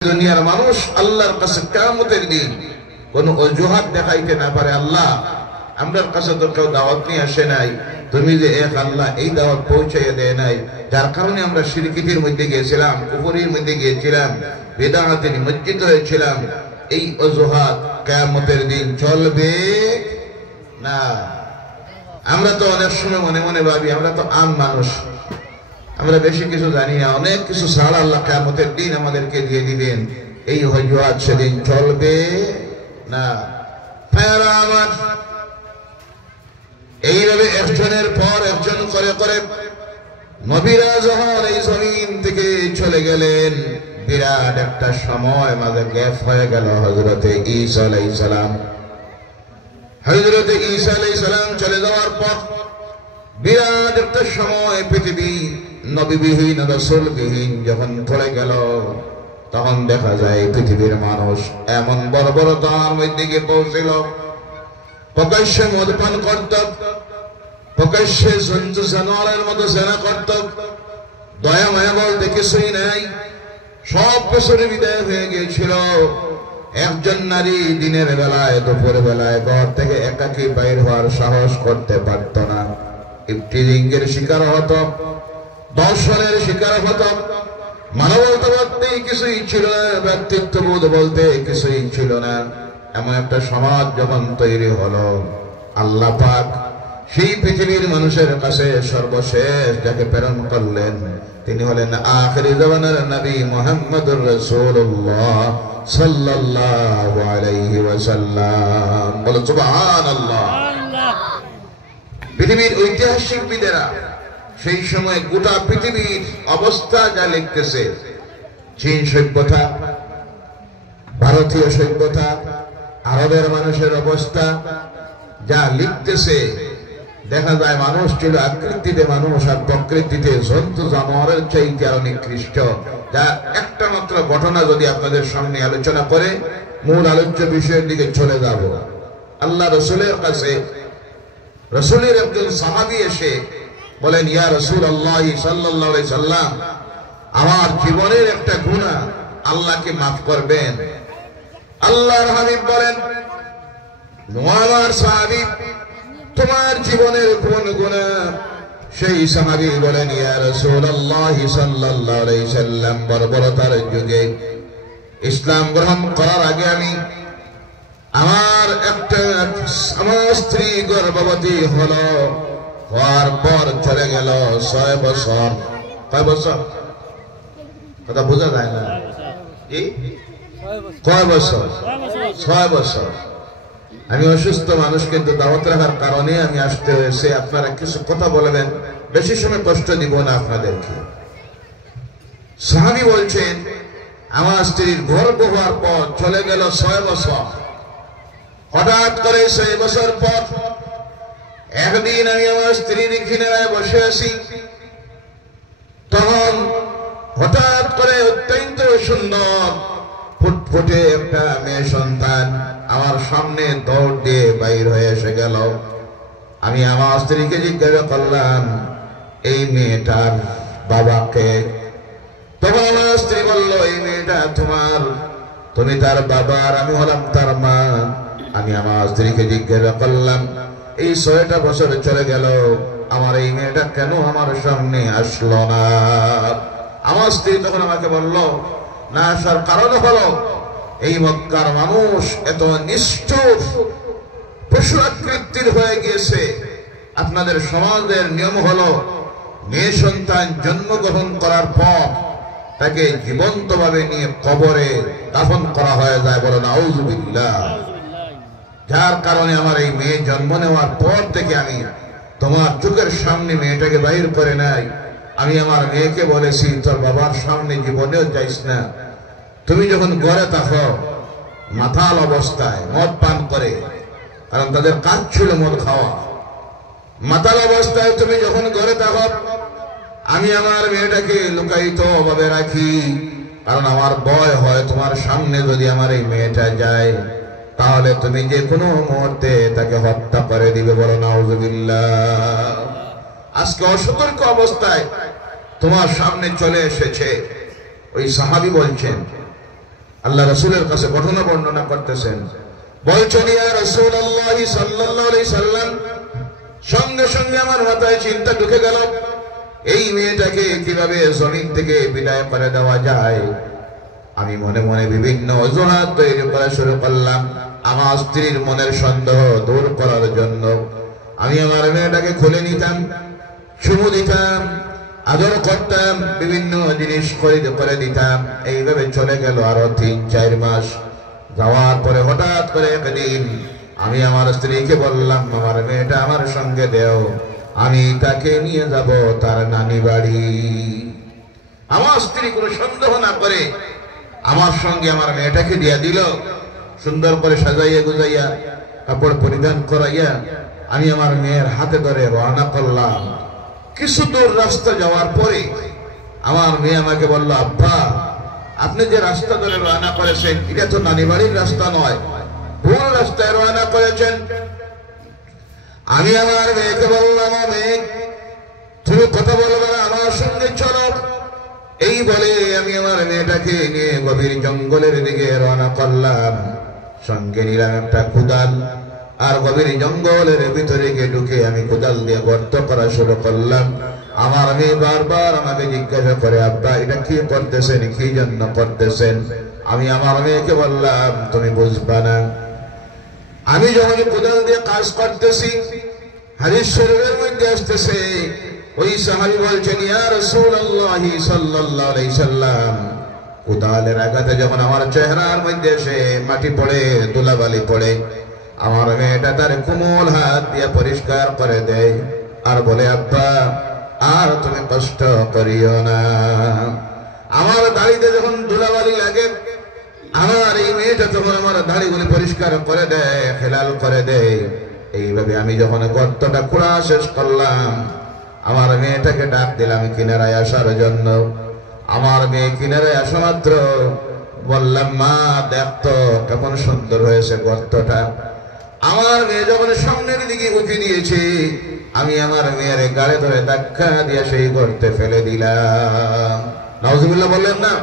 দুনিয়ার মানুষ আল্লাহর কাছে কিয়ামতের দিন কোন অজুহাত দেখাইতে না পারে, আল্লাহ আমরার কাছে তো কেউ দাওয়াত নিয়ে আসে নাই, তুমি যে এক আল্লাহ এই দাওয়াত পৌঁছাইয়া দেয় নাই, যার কারণে আমরা শিরকির মধ্যে গিয়েছিলাম, কুফরির মধ্যে গিয়েছিলাম, বিদআতের মসজিদ হয়েছিলাম, এই অজুহাত কিয়ামতের দিন চলবে না। আমরা তো অনেক সময় মনে মনে ভাবি আমরা তো আম মানুষ, আমরা বেশি কিছু জানি না, অনেক কিছু ছাড়া আল্লাহ কিয়ামতের দিন আমাদেরকে দিয়ে দিবেন, এই অজুহাত সেদিন চলবে না। আমার এইভাবে একজনের পর একজন করে করে নবীরা যখন এই জমিন থেকে চলে গেলেন, বিরাট একটা সময় মাঝে গ্যাপ হয়ে গেল। হযরতে ঈসা আলাইহিস সালাম চলে যাওয়ার পর বিরাট একটা সময় পৃথিবী নবীবিহীন রাসূলবিহীন যখন চলে গেল, তখন দেখা যায় পৃথিবীর মানুষ এমন বড় বড় তার মধ্যে গিয়ে পৌঁছিল, প্রকাশ্যে মদপান করত, প্রকাশ্যে জন্তু জানোয়ারের মতো জেনা করত, দয়া মায়া বলতে কিছুই নাই, সব কিছুর বিদায় হয়ে গিয়েছিল। একজন নারী দিনের বেলায় দুপুর বেলায় ঘর থেকে একাকী বাইর হওয়ার সাহস করতে পারত না, ইফতিজিংয়ের শিকার হতো, দর্শনের শিকার হতো, মানবতাবাদী কিছুই ছিল না, ব্যক্তিত্ববোধ বলতে কিছুই ছিল না। এমন একটা সমাজ যখন তৈরি হলো, আল্লাহ পাক সেই পৃথিবীর মানুষের কাছে সর্বশেষ যাকে প্রেরণ করলেন তিনি হলেন আখিরি জামানার নবী মুহাম্মদুর রাসূলুল্লাহ সাল্লাল্লাহু আলাইহি ওয়াসাল্লাম। বলো সুবহানাল্লাহ। পৃথিবীর ঐতিহাসিকবিদেরা সেই সময় গোটা পৃথিবীর অবস্থা যা লিখতেছে, চীন সভ্যতা, ভারতীয় সভ্যতা, আরবের মানুষের অবস্থা যা লিখতেছে, দেখা যায় মানুষ ছিল আকৃতিতে মানুষ আর প্রকৃতিতে জন্তু জানোয়ারের চাইতে আরো নিকৃষ্ট। যা একটা মাত্র ঘটনা যদি আপনাদের সামনে আলোচনা করে মূল আলোচ্য বিষয়ের দিকে চলে যাব। আল্লাহ রাসূলের কাছে রাসূলের একজন সাহাবী এসে বলেন, ইয়া রাসূলুল্লাহ সাল্লাল্লাহু আলাইহি সাল্লাম, আমার জীবনের একটা গুনাহ আল্লাহকে মাফ করবেন? আল্লাহর হাবিব বলেন, আমার সাহাবী তোমার জীবনের কোন গুনাহ? সেই সাহাবী বলেন, ইয়া রাসূলুল্লাহ সাল্লাল্লাহু আলাইহি সাল্লাম, বর্বরতার যুগে ইসলাম গ্রহণ করার আগে আমি আমার স্ত্রী গর্ভবতী হলো, হওয়ার পর চলে গেল 6 বছর। কয় বছর? কথা বোঝা যায় না। কয় বছর? 6 বছর। আমি অসুস্থ মানুষ, কিন্তু দাওয়াত রাখার কারণে আমি আসতে হয়েছে। আপনারা কিছু কথা বলবেন, বেশি সময় কষ্ট দিব না আপনাদেরকে। সাহাবী বলছেন, আমার স্ত্রীর গর্ভ হওয়ার পর চলে গেল 6 বছর। হঠাৎ করে 6 বছর পর একদিন আমি আমার স্ত্রীর কিনারায় বসে আছি, তখন হঠাৎ করে অত্যন্ত সুন্দর ফুটফুটে একটা মেয়ে সন্তান আমার সামনে দৌড় দিয়ে বাইর হয়ে এসে গেল। আমি আমার স্ত্রীকে জিজ্ঞাসা করলাম, এই মেয়েটার বাবাকে? তখন আমার স্ত্রী বলল, এই মেয়েটা তোমার, তুমি তার বাবা আর আমি হলাম তার মা। আমি আমার স্ত্রীকে জিজ্ঞাসা করলাম, এই 6টা বছর চলে গেল, আমার এই মেয়েটা কেন আমার সামনে আসলো না? আমার স্ত্রী তখন আমাকে বলল, না আসার কারণ হলো এই মক্কার মানুষ এত নিষ্ঠুর পশু আকৃতির হয়ে গিয়েছে। আপনাদের সমাজের নিয়ম হলো মেয়ে সন্তান জন্মগ্রহণ করার পর তাকে জীবন্তভাবে নিয়ে কবরে দাফন করা হয়ে যায়। বলো নাউযুবিল্লাহ। যার কারণে আমার এই মেয়ে জন্ম নেওয়ার পর থেকে আমি তোমার চোখের সামনে মেয়েটাকে বাইর করে নাই। আমি আমার মেয়েকে বলেছি, তোর বাবার সামনে জীবনেও যাইস না। তুমি যখন ঘরে থাকো মাতাল অবস্থায় মদ পান করে, কারণ তাদের কাজ ছিল মদ খাওয়া, মাতাল অবস্থায় তুমি যখন ঘরে থাকো, আমি আমার মেয়েটাকে লুকায়িত ভাবে রাখি, কারণ আমার ভয় হয় তোমার সামনে যদি আমার এই মেয়েটা যায় তাহলে তুমি যে কোনো মুহূর্তে তাকে হত্যা করে দিবে। বলো নাউযুবিল্লাহ। আজকে অসতর্ক অবস্থায় তোমার সামনে চলে এসেছে। ওই সাহাবী বলছেন, আল্লাহ রাসূলের কাছে ঘটনা বর্ণনা করতেছেন, বলছেন ইয়া রাসূলুল্লাহ সাল্লাল্লাহু আলাইহি সাল্লাম, সঙ্গে সঙ্গে আমার মাথায় চিন্তা ঢুকে গেল, এই মেয়েটাকে কিভাবে জমিন থেকে বিদায় করে দেওয়া যায়। আমি মনে মনে বিভিন্ন অজুহাত তৈরি করা শুরু করলাম আমার স্ত্রীর মনের সন্দেহ দূর করার জন্য। আমি আমার মেয়েটাকে খুলে নিতাম, চুমু দিতাম, আদর করতাম, বিভিন্ন জিনিস করে দিতাম। এইভাবে চলে গেল আরো 3-4 মাস। যাওয়ার পরে হঠাৎ করে একদিন আমি আমার স্ত্রীকে বললাম, আমার মেয়েটা আমার সঙ্গে দেও, আমি তাকে নিয়ে যাব তার নানি বাড়ি। আমার স্ত্রী কোনো সন্দেহ না করে আমার সঙ্গে আমার মেয়েটাকে দিয়া দিল। সুন্দর করে সাজাইয়া গুজাইয়া কাপড় পরিধান করাইয়া আমি আমার মেয়ের হাতে ধরে রওনা করলাম। কিছু দূর রাস্তা যাওয়ার পরে আমার মেয়ে আমাকে বলল, আব্বা, আপনি যে রাস্তা ধরে রওনা করেছেন এটা তো নানি বাড়ির রাস্তা নয়, ভুল রাস্তায় রওনা করেছেন। আমি আমার মেয়েকে বললাম, মেয়ে তুমি কথা বলবে না, আমার সঙ্গে চলো। এই বলে আমি আমার মেয়েটাকে নিয়ে গভীর জঙ্গলের দিকে রওনা করলাম। সঙ্গে নিলাম একটা কোদাল, আর গভীর জঙ্গলের ভিতরে গিয়ে ঢুকে আমি কোদাল দিয়ে গর্ত করা শুরু করলাম। আমার মেয়ে বারবার আমাকে জিজ্ঞাসা করে, আব্বা এটা কি করতেছেন, কি জন্য করতেছেন? আমি আমার মেয়েকে বললাম, তুমি বুঝবা না, আমি যখন কোদাল দিয়ে কাজ করতেছি হাদিস শরীফের মধ্যে আসতেছে, ওই সাহাবী বলছেন, ইয়া রাসূলুল্লাহ সাল্লাল্লাহু আলাইহি সাল্লাম, কোদালের আঘাতে যখন আমার চেহারার মধ্যে এসে মাটি পড়ে, ধুলাবালি পড়ে, আমার মেয়েটা তার কোমল হাত দিয়ে পরিষ্কার করে দেয় আর বলে, আব্বা আর তুমি কষ্ট করিও না। আমার দাড়িতে যখন ধুলাবালি লাগে, আমার এই মেয়েটা তখন আমার দাড়িগুলি পরিষ্কার করে দেয়, হেলাল করে দেয়। এইভাবে আমি যখন গর্তটা খোঁড়া শেষ করলাম, আমার মেয়েটাকে ডাক দিলাম কিনারায় আসার জন্য। আমার মেয়ে কিনারায় আসা মাত্র বললাম, মা দেখতো কেমন সুন্দর হয়েছে গর্তটা। আমার মেয়ে যখন সামনের দিকে উঠে দিয়েছে, আমি আমার মেয়ের গাড়ি ধরে ধাক্কা দিয়ে সেই গর্তে ফেলে দিলাম। নাউজুবিল্লাহ বললেন না?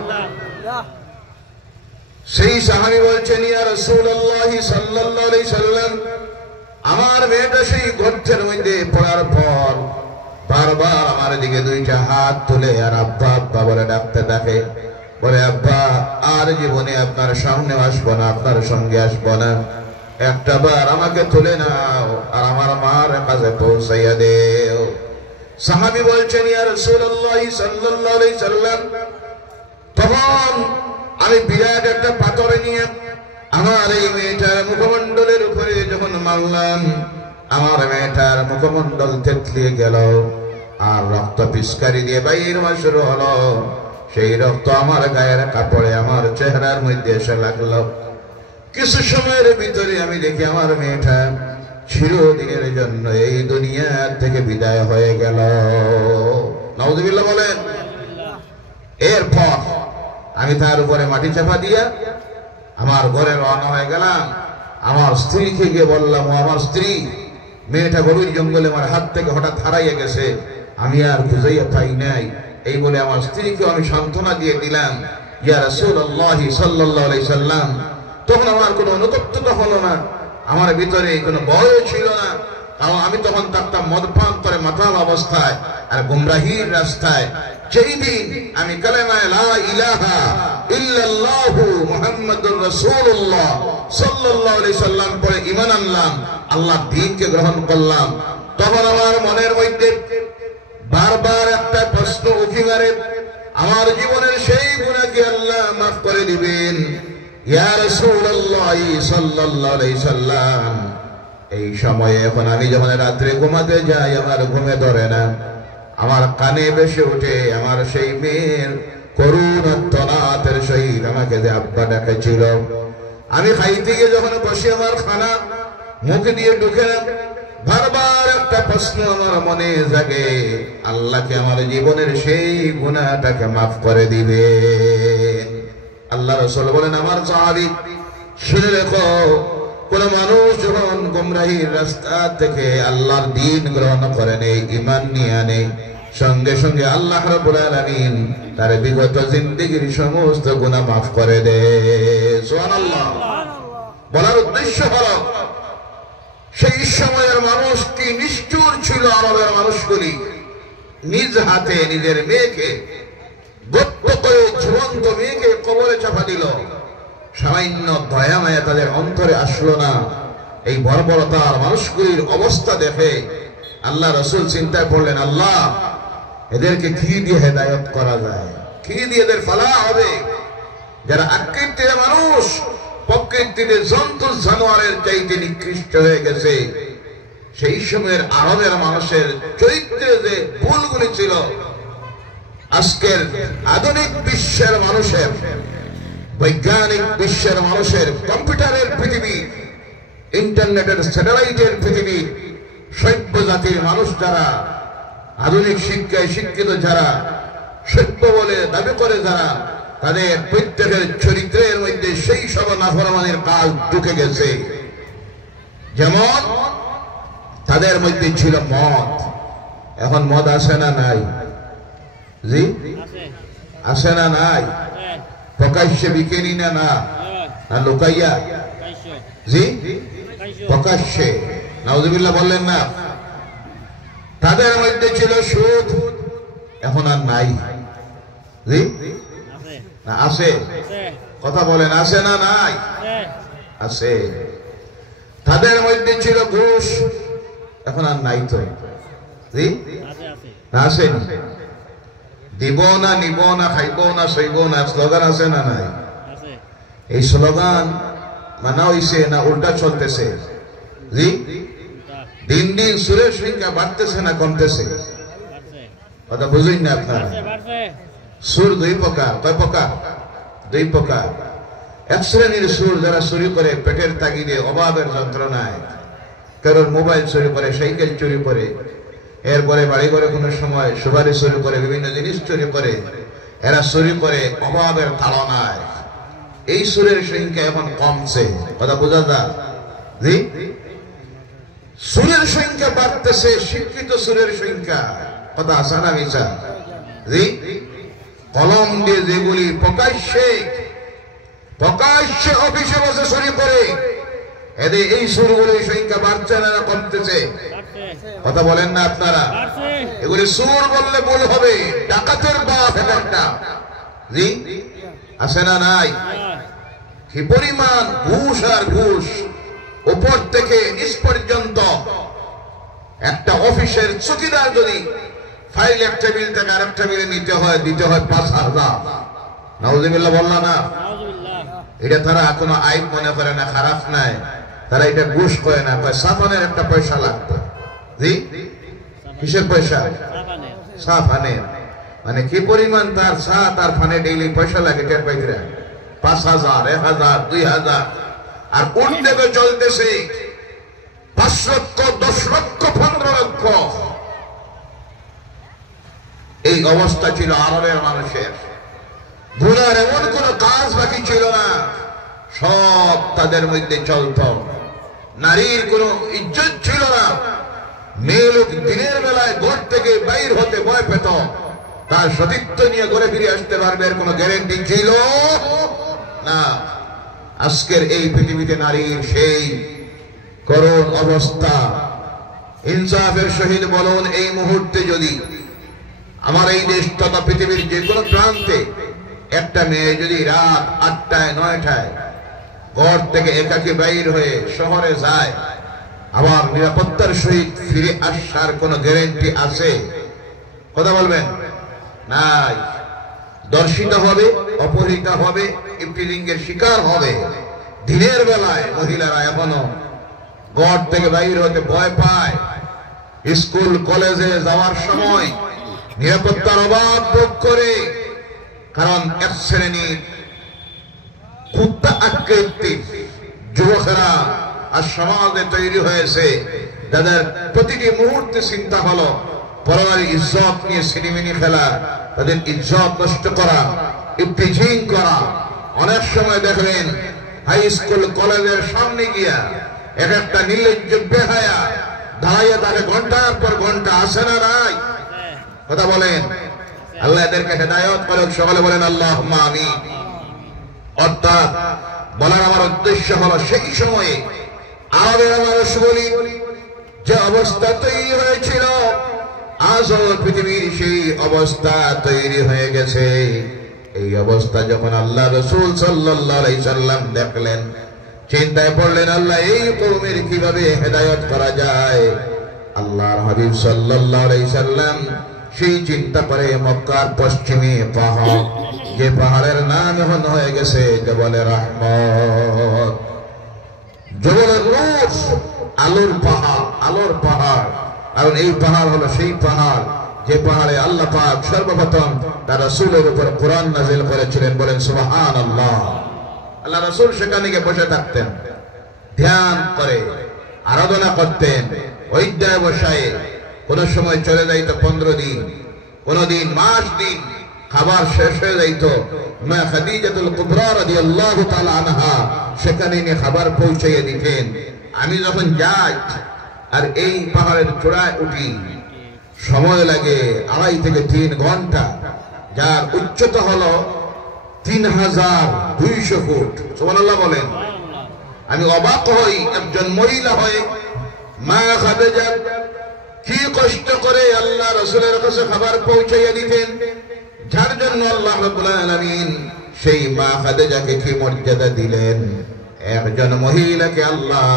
সেই সাহাবী বলছেন, ইয়া রাসূলুল্লাহ সাল্লাল্লাহু আলাইহি সাল্লাম, আমার মেয়েটা সেই গর্তের মধ্যে পড়ার পর বারবার আমার দিকে দুইটা হাত তুলে আর আব্বা আব্বা বলে ডাকতে থাকে। বলে, আব্বা আর জীবনে আপনার সামনে আসবো না, আপনার সঙ্গে আসবো না, একটা বার আমাকে তুলে নাও আর আমার মার কাছে পৌঁছাইয়া দেও। সাহাবী বলছেন, ইয়া রাসূলুল্লাহ সাল্লাল্লাহু আলাইহি সাল্লাম, তখন আমি বিরাট একটা পাথর নিয়ে আমার এই মেয়েটার মুখমণ্ডলের উপরে যখন মারলাম, আমার মেয়েটার মুখমণ্ডল থেতলিয়ে গেল আর রক্ত পিস্কারি দিয়ে বাইর হওয়া শুরু হলো। সেই রক্ত আমার গায়ের কাপড়ে আমার চেহারার মধ্যে এসে লাগলো। কিছু সময়ের ভিতরে আমি দেখি আমার মেয়েটা চিরদিনের জন্য এই দুনিয়া থেকে বিদায় হয়ে গেল। নাউযুবিল্লাহ বলেন। এরপর আমি তার উপরে মাটি চাপা দিয়া আমার ঘরে রওনা হয়ে গেলাম। আমার স্ত্রীকে গিয়ে বললাম, ও আমার স্ত্রী, মেয়েটা গভীর জঙ্গলে আমার হাত থেকে হঠাৎ হারাইয়া গেছে, আমি আর খুঁজাইয়া পাই নাই। এই বলে আমার স্ত্রীকে আমি সান্ত্বনা দিয়ে দিলাম। ইয়া রাসূলুল্লাহ সাল্লাল্লাহু আলাইহি সাল্লাম, তখন আমার কোনো অনুতপ্ততা হলো না, আমার ভিতরে কোনো ভয় ছিল না, কারণ আমি তখন থাকতাম মদপান করে মাতাল অবস্থায় আর গুমরাহির রাস্তায়। যেই দিন আমি কালেমায়ে লা ইলাহা ইল্লাল্লাহু মুহাম্মাদুর রাসূলুল্লাহ সাল্লাল্লাহু আলাইহি সাল্লাম পড়ে ঈমান আনলাম, আল্লাহর দ্বীনকে গ্রহণ করলাম, তখন আমার মনের মধ্যে বারবার একটা প্রশ্ন উঠে মারে, আমার জীবনের সেই গুনাহ কি আল্লাহ মাফ করে দিবেন? ইয়া রাসূলুল্লাহ সাল্লাল্লাহু আলাইহি সাল্লাম, এই সময়ে এখন আমি যখন রাত্রে ঘুমাতে যাই আমার ঘুমে ধরে না, আমার কানে ভেসে ওঠে আমার সেই মেয়ের করুণ আর্তনাদের সহিত আমাকে যে আব্বা ডাকেছিল। আমি খাইতে গিয়ে যখন বসে আমার খানা মুখে দিয়ে ঢুকে না, বারবার একটা প্রশ্ন আমার মনে জাগে, আল্লাহকে আমার জীবনের সেই গুনাহটাকে মাফ করে দিবে? আল্লাহ রাসূল বলেন, আমার সাহাবী শুনে রেখো, কোন মানুষ যখন গুমরাহির রাস্তা থেকে আল্লাহর দ্বীন গ্রহণ করে নেই, ঈমান নিয়ে আনে, সঙ্গে সঙ্গে আল্লাহ রাব্বুল আলামিন তার বিগত জিন্দেগীর সমস্ত গুনাহ মাফ করে দেয়। সুবহানাল্লাহ। বলার উদ্দেশ্য হলো সেই সময়ের মানুষ কি নিষ্ঠুর ছিল। আরবের মানুষগুলি নিজ হাতে নিজের মেয়েকে গপ্প করে জীবন্ত মেয়েকে কবরে চাপা দিল। সামান্য দয়া মায়া তাদের অন্তরে আসলো না। এই বর্বরতার মানুষগুলির অবস্থা দেখে আল্লাহ রাসূল চিন্তায় পড়লেন, আল্লাহ এদেরকে কি দিয়ে হেদায়েত করা যায়, কি দিয়ে এদের ফালা হবে। যারা আকৃতির মানুষ প্রকৃতিতে জন্তু জানোয়ারের চাইতে নিকৃষ্ট হয়ে গেছে। সেই সময়ের আরবের মানুষের চরিত্রে যে ভুলগুলি ছিল আজকের আধুনিক বিশ্বের মানুষের, বৈজ্ঞানিক বিশ্বের মানুষের, কম্পিউটারের পৃথিবী, ইন্টারনেটের স্যাটেলাইটের পৃথিবী, সভ্য জাতির মানুষ যারা আধুনিক শিক্ষায় শিক্ষিত, যারা সভ্য বলে দাবি করে, যারা তাদের প্রত্যেকের চরিত্রের মধ্যে সেই সব নাফরমানির কাজ ঢুকে গেছে। যেমন তাদের মধ্যে ছিল মদ। এখন মদ আসে না নাই? জি আসে না নাই? প্রকাশ্যে বিকেনি না না লুকাইয়া? জি প্রকাশ্যে। নাউজুবিল্লাহ বললেন না? তাদের মধ্যে ছিল সুদ। এখন আর নাই? জি না আছে? কথা বলেন, আছে না নাই? আছে। তাদের মধ্যে ছিল ঘুষ। এখন আর নাই তো? জি আছে। দিব না, নিব না, খাইব না, সইব না, স্লোগান আছে না নাই? এই স্লোগান মানা হইছে না উল্টা চলতেছে? জি দিন দিন সুরের সংখ্যা বাড়তেছে না কমতেছে? কথা বুঝুন না আপনারা? সুর দুই প্রকার। কয় প্রকার? দুই প্রকার। এক শ্রেণীর সুর যারা চুরি করে পেটের তাগিদে, অভাবের যন্ত্রণায়, কারোর মোবাইল চুরি করে, সাইকেল চুরি করে, এরপরে বাড়ি ঘরে কোনো সময় সুপারি চুরি করে, বিভিন্ন জিনিস চুরি করে, এরা চুরি করে অভাবের তাড়নায়। এই সুরের সংখ্যা এখন কমছে। কথা বোঝা যায়? জি সুরের সংখ্যা বাড়তেছে, শিক্ষিত সুরের সংখ্যা। কথা আসা না মিছা? জি কলম দিয়ে যেগুলি প্রকাশ্যে অফিসে বসে চুরি করে, এদের এই সুরগুলির সংখ্যা বাড়ছে না কমতেছে? কথা বলেন না আপনারা? এগুলি সুর বললে ভুল হবে। ডাকাতের বাপ একটা। জি আছে না নাই? কি পরিমাণ ঘুষ আর ঘুষ! উপর থেকে নিচ পর্যন্ত একটা অফিসের চৌকিদার যদি ফাইল এক টেবিল থেকে আরেক টেবিলে নিতে হয়, দিতে হয় ৫,০০০। নাউজুবিল্লাহ বললা না? এটা তারা এখনো আইন মনে করে না, খারাপ নাই। তারা এটা ঘুষ করে না, সাফানের একটা পয়সা লাগতো। জি কিসের পয়সা? সাফানের। মানে কি পরিমাণ তার চা তার ফানে ডেইলি পয়সা লাগে টের পাইতে? ৫,০০০, ১,০০০, ২,০০০। আর কোন দেবে চলতেছে ৫ লক্ষ, ১০ লক্ষ, ১৫ লক্ষ। এই অবস্থা ছিল আরবের মানুষের। গুনার এমন কোন কাজ বাকি ছিল না, সব তাদের মধ্যে চলত। নারীর কোনো ইজ্জত ছিল না। মেয়ে লোক দিনের বেলায় ঘর থেকে বাইর হতে ভয় পেত। তার সতীত্ব নিয়ে ঘরে ফিরে আসতে পারবে এর কোনো গ্যারেন্টি ছিল না। আজকের এই পৃথিবীতে নারীর সেই করুণ অবস্থা। ইনসাফের সহিত বলুন, এই মুহূর্তে যদি আমার এই দেশ তথা পৃথিবীর যে কোনো প্রান্তে একটা মেয়ে যদি রাত ৮টায় ৯টায় ঘর থেকে একাকী বাইর হয়ে শহরে যায়, আবার নিরাপত্তার সহিত ফিরে আসার কোনো গ্যারেন্টি আছে? কথা বলবেন? নাই। দর্শিত হবে, অপহৃত হবে, ইফটিজিংয়ের শিকার হবে। দিনের বেলায় মহিলারা এখনো ঘর থেকে বাইর হতে ভয় পায়। স্কুল কলেজে যাওয়ার সময় নিরাপত্তার অভাব ভোগ করে। কারণ এক শ্রেণীর কুত্তা আকৃতির যুবকেরা আর সমাজে তৈরি হয়েছে, যাদের প্রতিটি মুহূর্তে চিন্তা হলো পরের ইজ্জত নিয়ে সিনেমিনি খেলা, তাদের ইজ্জত নষ্ট করা, ইফটিজিং করা। অনেক সময় দেখবেন হাই স্কুল কলেজের সামনে গিয়া এক একটা নির্লজ্জ বেহায়া দাঁড়াইয়া তাকে ঘন্টার পর ঘন্টা আসে না নাই? কথা বলেন, আল্লাহ এদেরকে হেদায়েত করুক, সকলে বলেন আল্লাহুম্মা আমিন। অর্থাৎ বলার আমার উদ্দেশ্য হলো সেই সময়ে আরবের মানুষগুলি যে অবস্থা তৈরি হয়েছিল, আজও পৃথিবীর সেই অবস্থা তৈরি হয়ে গেছে। এই অবস্থা যখন আল্লাহ রাসূল সাল্লাল্লাহু আলাইহি সাল্লাম দেখলেন, চিন্তায় পড়লেন আল্লাহ এই কওমের কিভাবে হেদায়েত করা যায়। আল্লাহর হাবিব সাল্লাল্লাহু আলাইহি সাল্লাম সেই চিন্তা করে মক্কার পশ্চিমে পাহাড়, যে পাহাড়ের নাম এখন হয়ে গেছে জবলে রহমত, জবলে নূর, আলোর পাহাড়, আলোর পাহাড়। কারণ এই পাহাড় হলো সেই পাহাড় যে পাহাড়ে আল্লাহ পাক সর্বপ্রথম তার রাসূলের উপর কোরআন নাযিল করেছিলেন। বলেন সুবহানাল্লাহ। আল্লাহ রাসূল সেখানে গিয়ে বসে থাকতেন, ধ্যান করে আরাধনা করতেন, অধ্যায় বসায়। কোন সময় চলে যাইতো 15 দিন, কোন দিন মাস দিন, খাবার শেষ হয়ে যাইতো। মা খাদিজাতুল কুবরা রাদিয়াল্লাহু তাআলা আনহা সেখানে নিয়ে খাবার পৌঁছাইয়ে দিতেন। আমি যখন যাই আর এই পাহাড়ের চূড়ায় উঠি, সময় লাগে 2.5 থেকে 3 ঘন্টা, যার উচ্চতা হলো 3200 ফুট। সুবহানাল্লাহ বলেন। আমি অবাক হই, একজন মহিলা হয়ে মা খাদিজা কি কষ্ট করে আল্লাহ রাসূলের কাছে খাবার পৌঁছাইয়া দিতেন, যার জন্য আল্লাহ রাব্বুল আলামিন সেই মা খাদিজাকে কি মর্যাদা দিলেন। একজন মহিলাকে আল্লাহ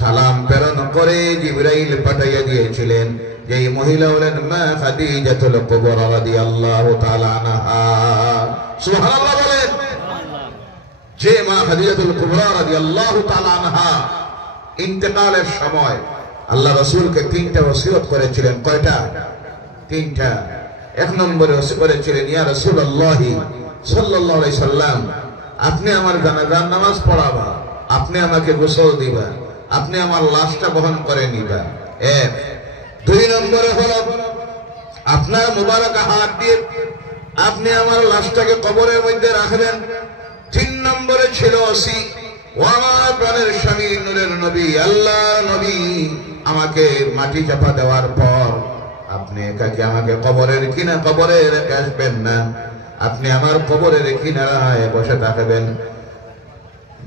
সালাম প্রেরণ করে জিবরাইল পাঠাইয়া দিয়েছিলেন, যেই মহিলা হলেন মা খাদিজাতুল কুবরা রাদিয়াল্লাহু তাআলা আনহা। সুবহানাল্লাহ বলেন। যে মা খাদিজাতুল কুবরা রাদিয়াল্লাহু তাআলা আনহা ইন্তেকালের সময় আল্লাহ রাসূলকে 3টা ওসিয়ত করেছিলেন। কয়টা? 3টা। 1 নম্বরে ওসিয়ত করেছিলেন, ইয়া রাসূলুল্লাহ সাল্লাল্লাহু আলাইহি সাল্লাম, আপনি আমার জানাজার নামাজ পড়াবা, আপনি আমাকে গোসল দিবা, আপনি আমার লাশটা বহন করে নিবা। 1। 2 নম্বরে হলো আপনার মুবারক হাত দিয়ে আপনি আমার লাশটাকে কবরের মধ্যে রাখবেন। 3 নম্বরে ছিল ওসি, ও আমার প্রাণের স্বামী নূরের নবী, আল্লাহ নবী, আমাকে মাটি চাপা দেওয়ার পর আপনি একাকে আমাকে কবরের কবরে রেখে আসবেন না, আপনি আমার কবরের কিনারায় বসে থাকবেন।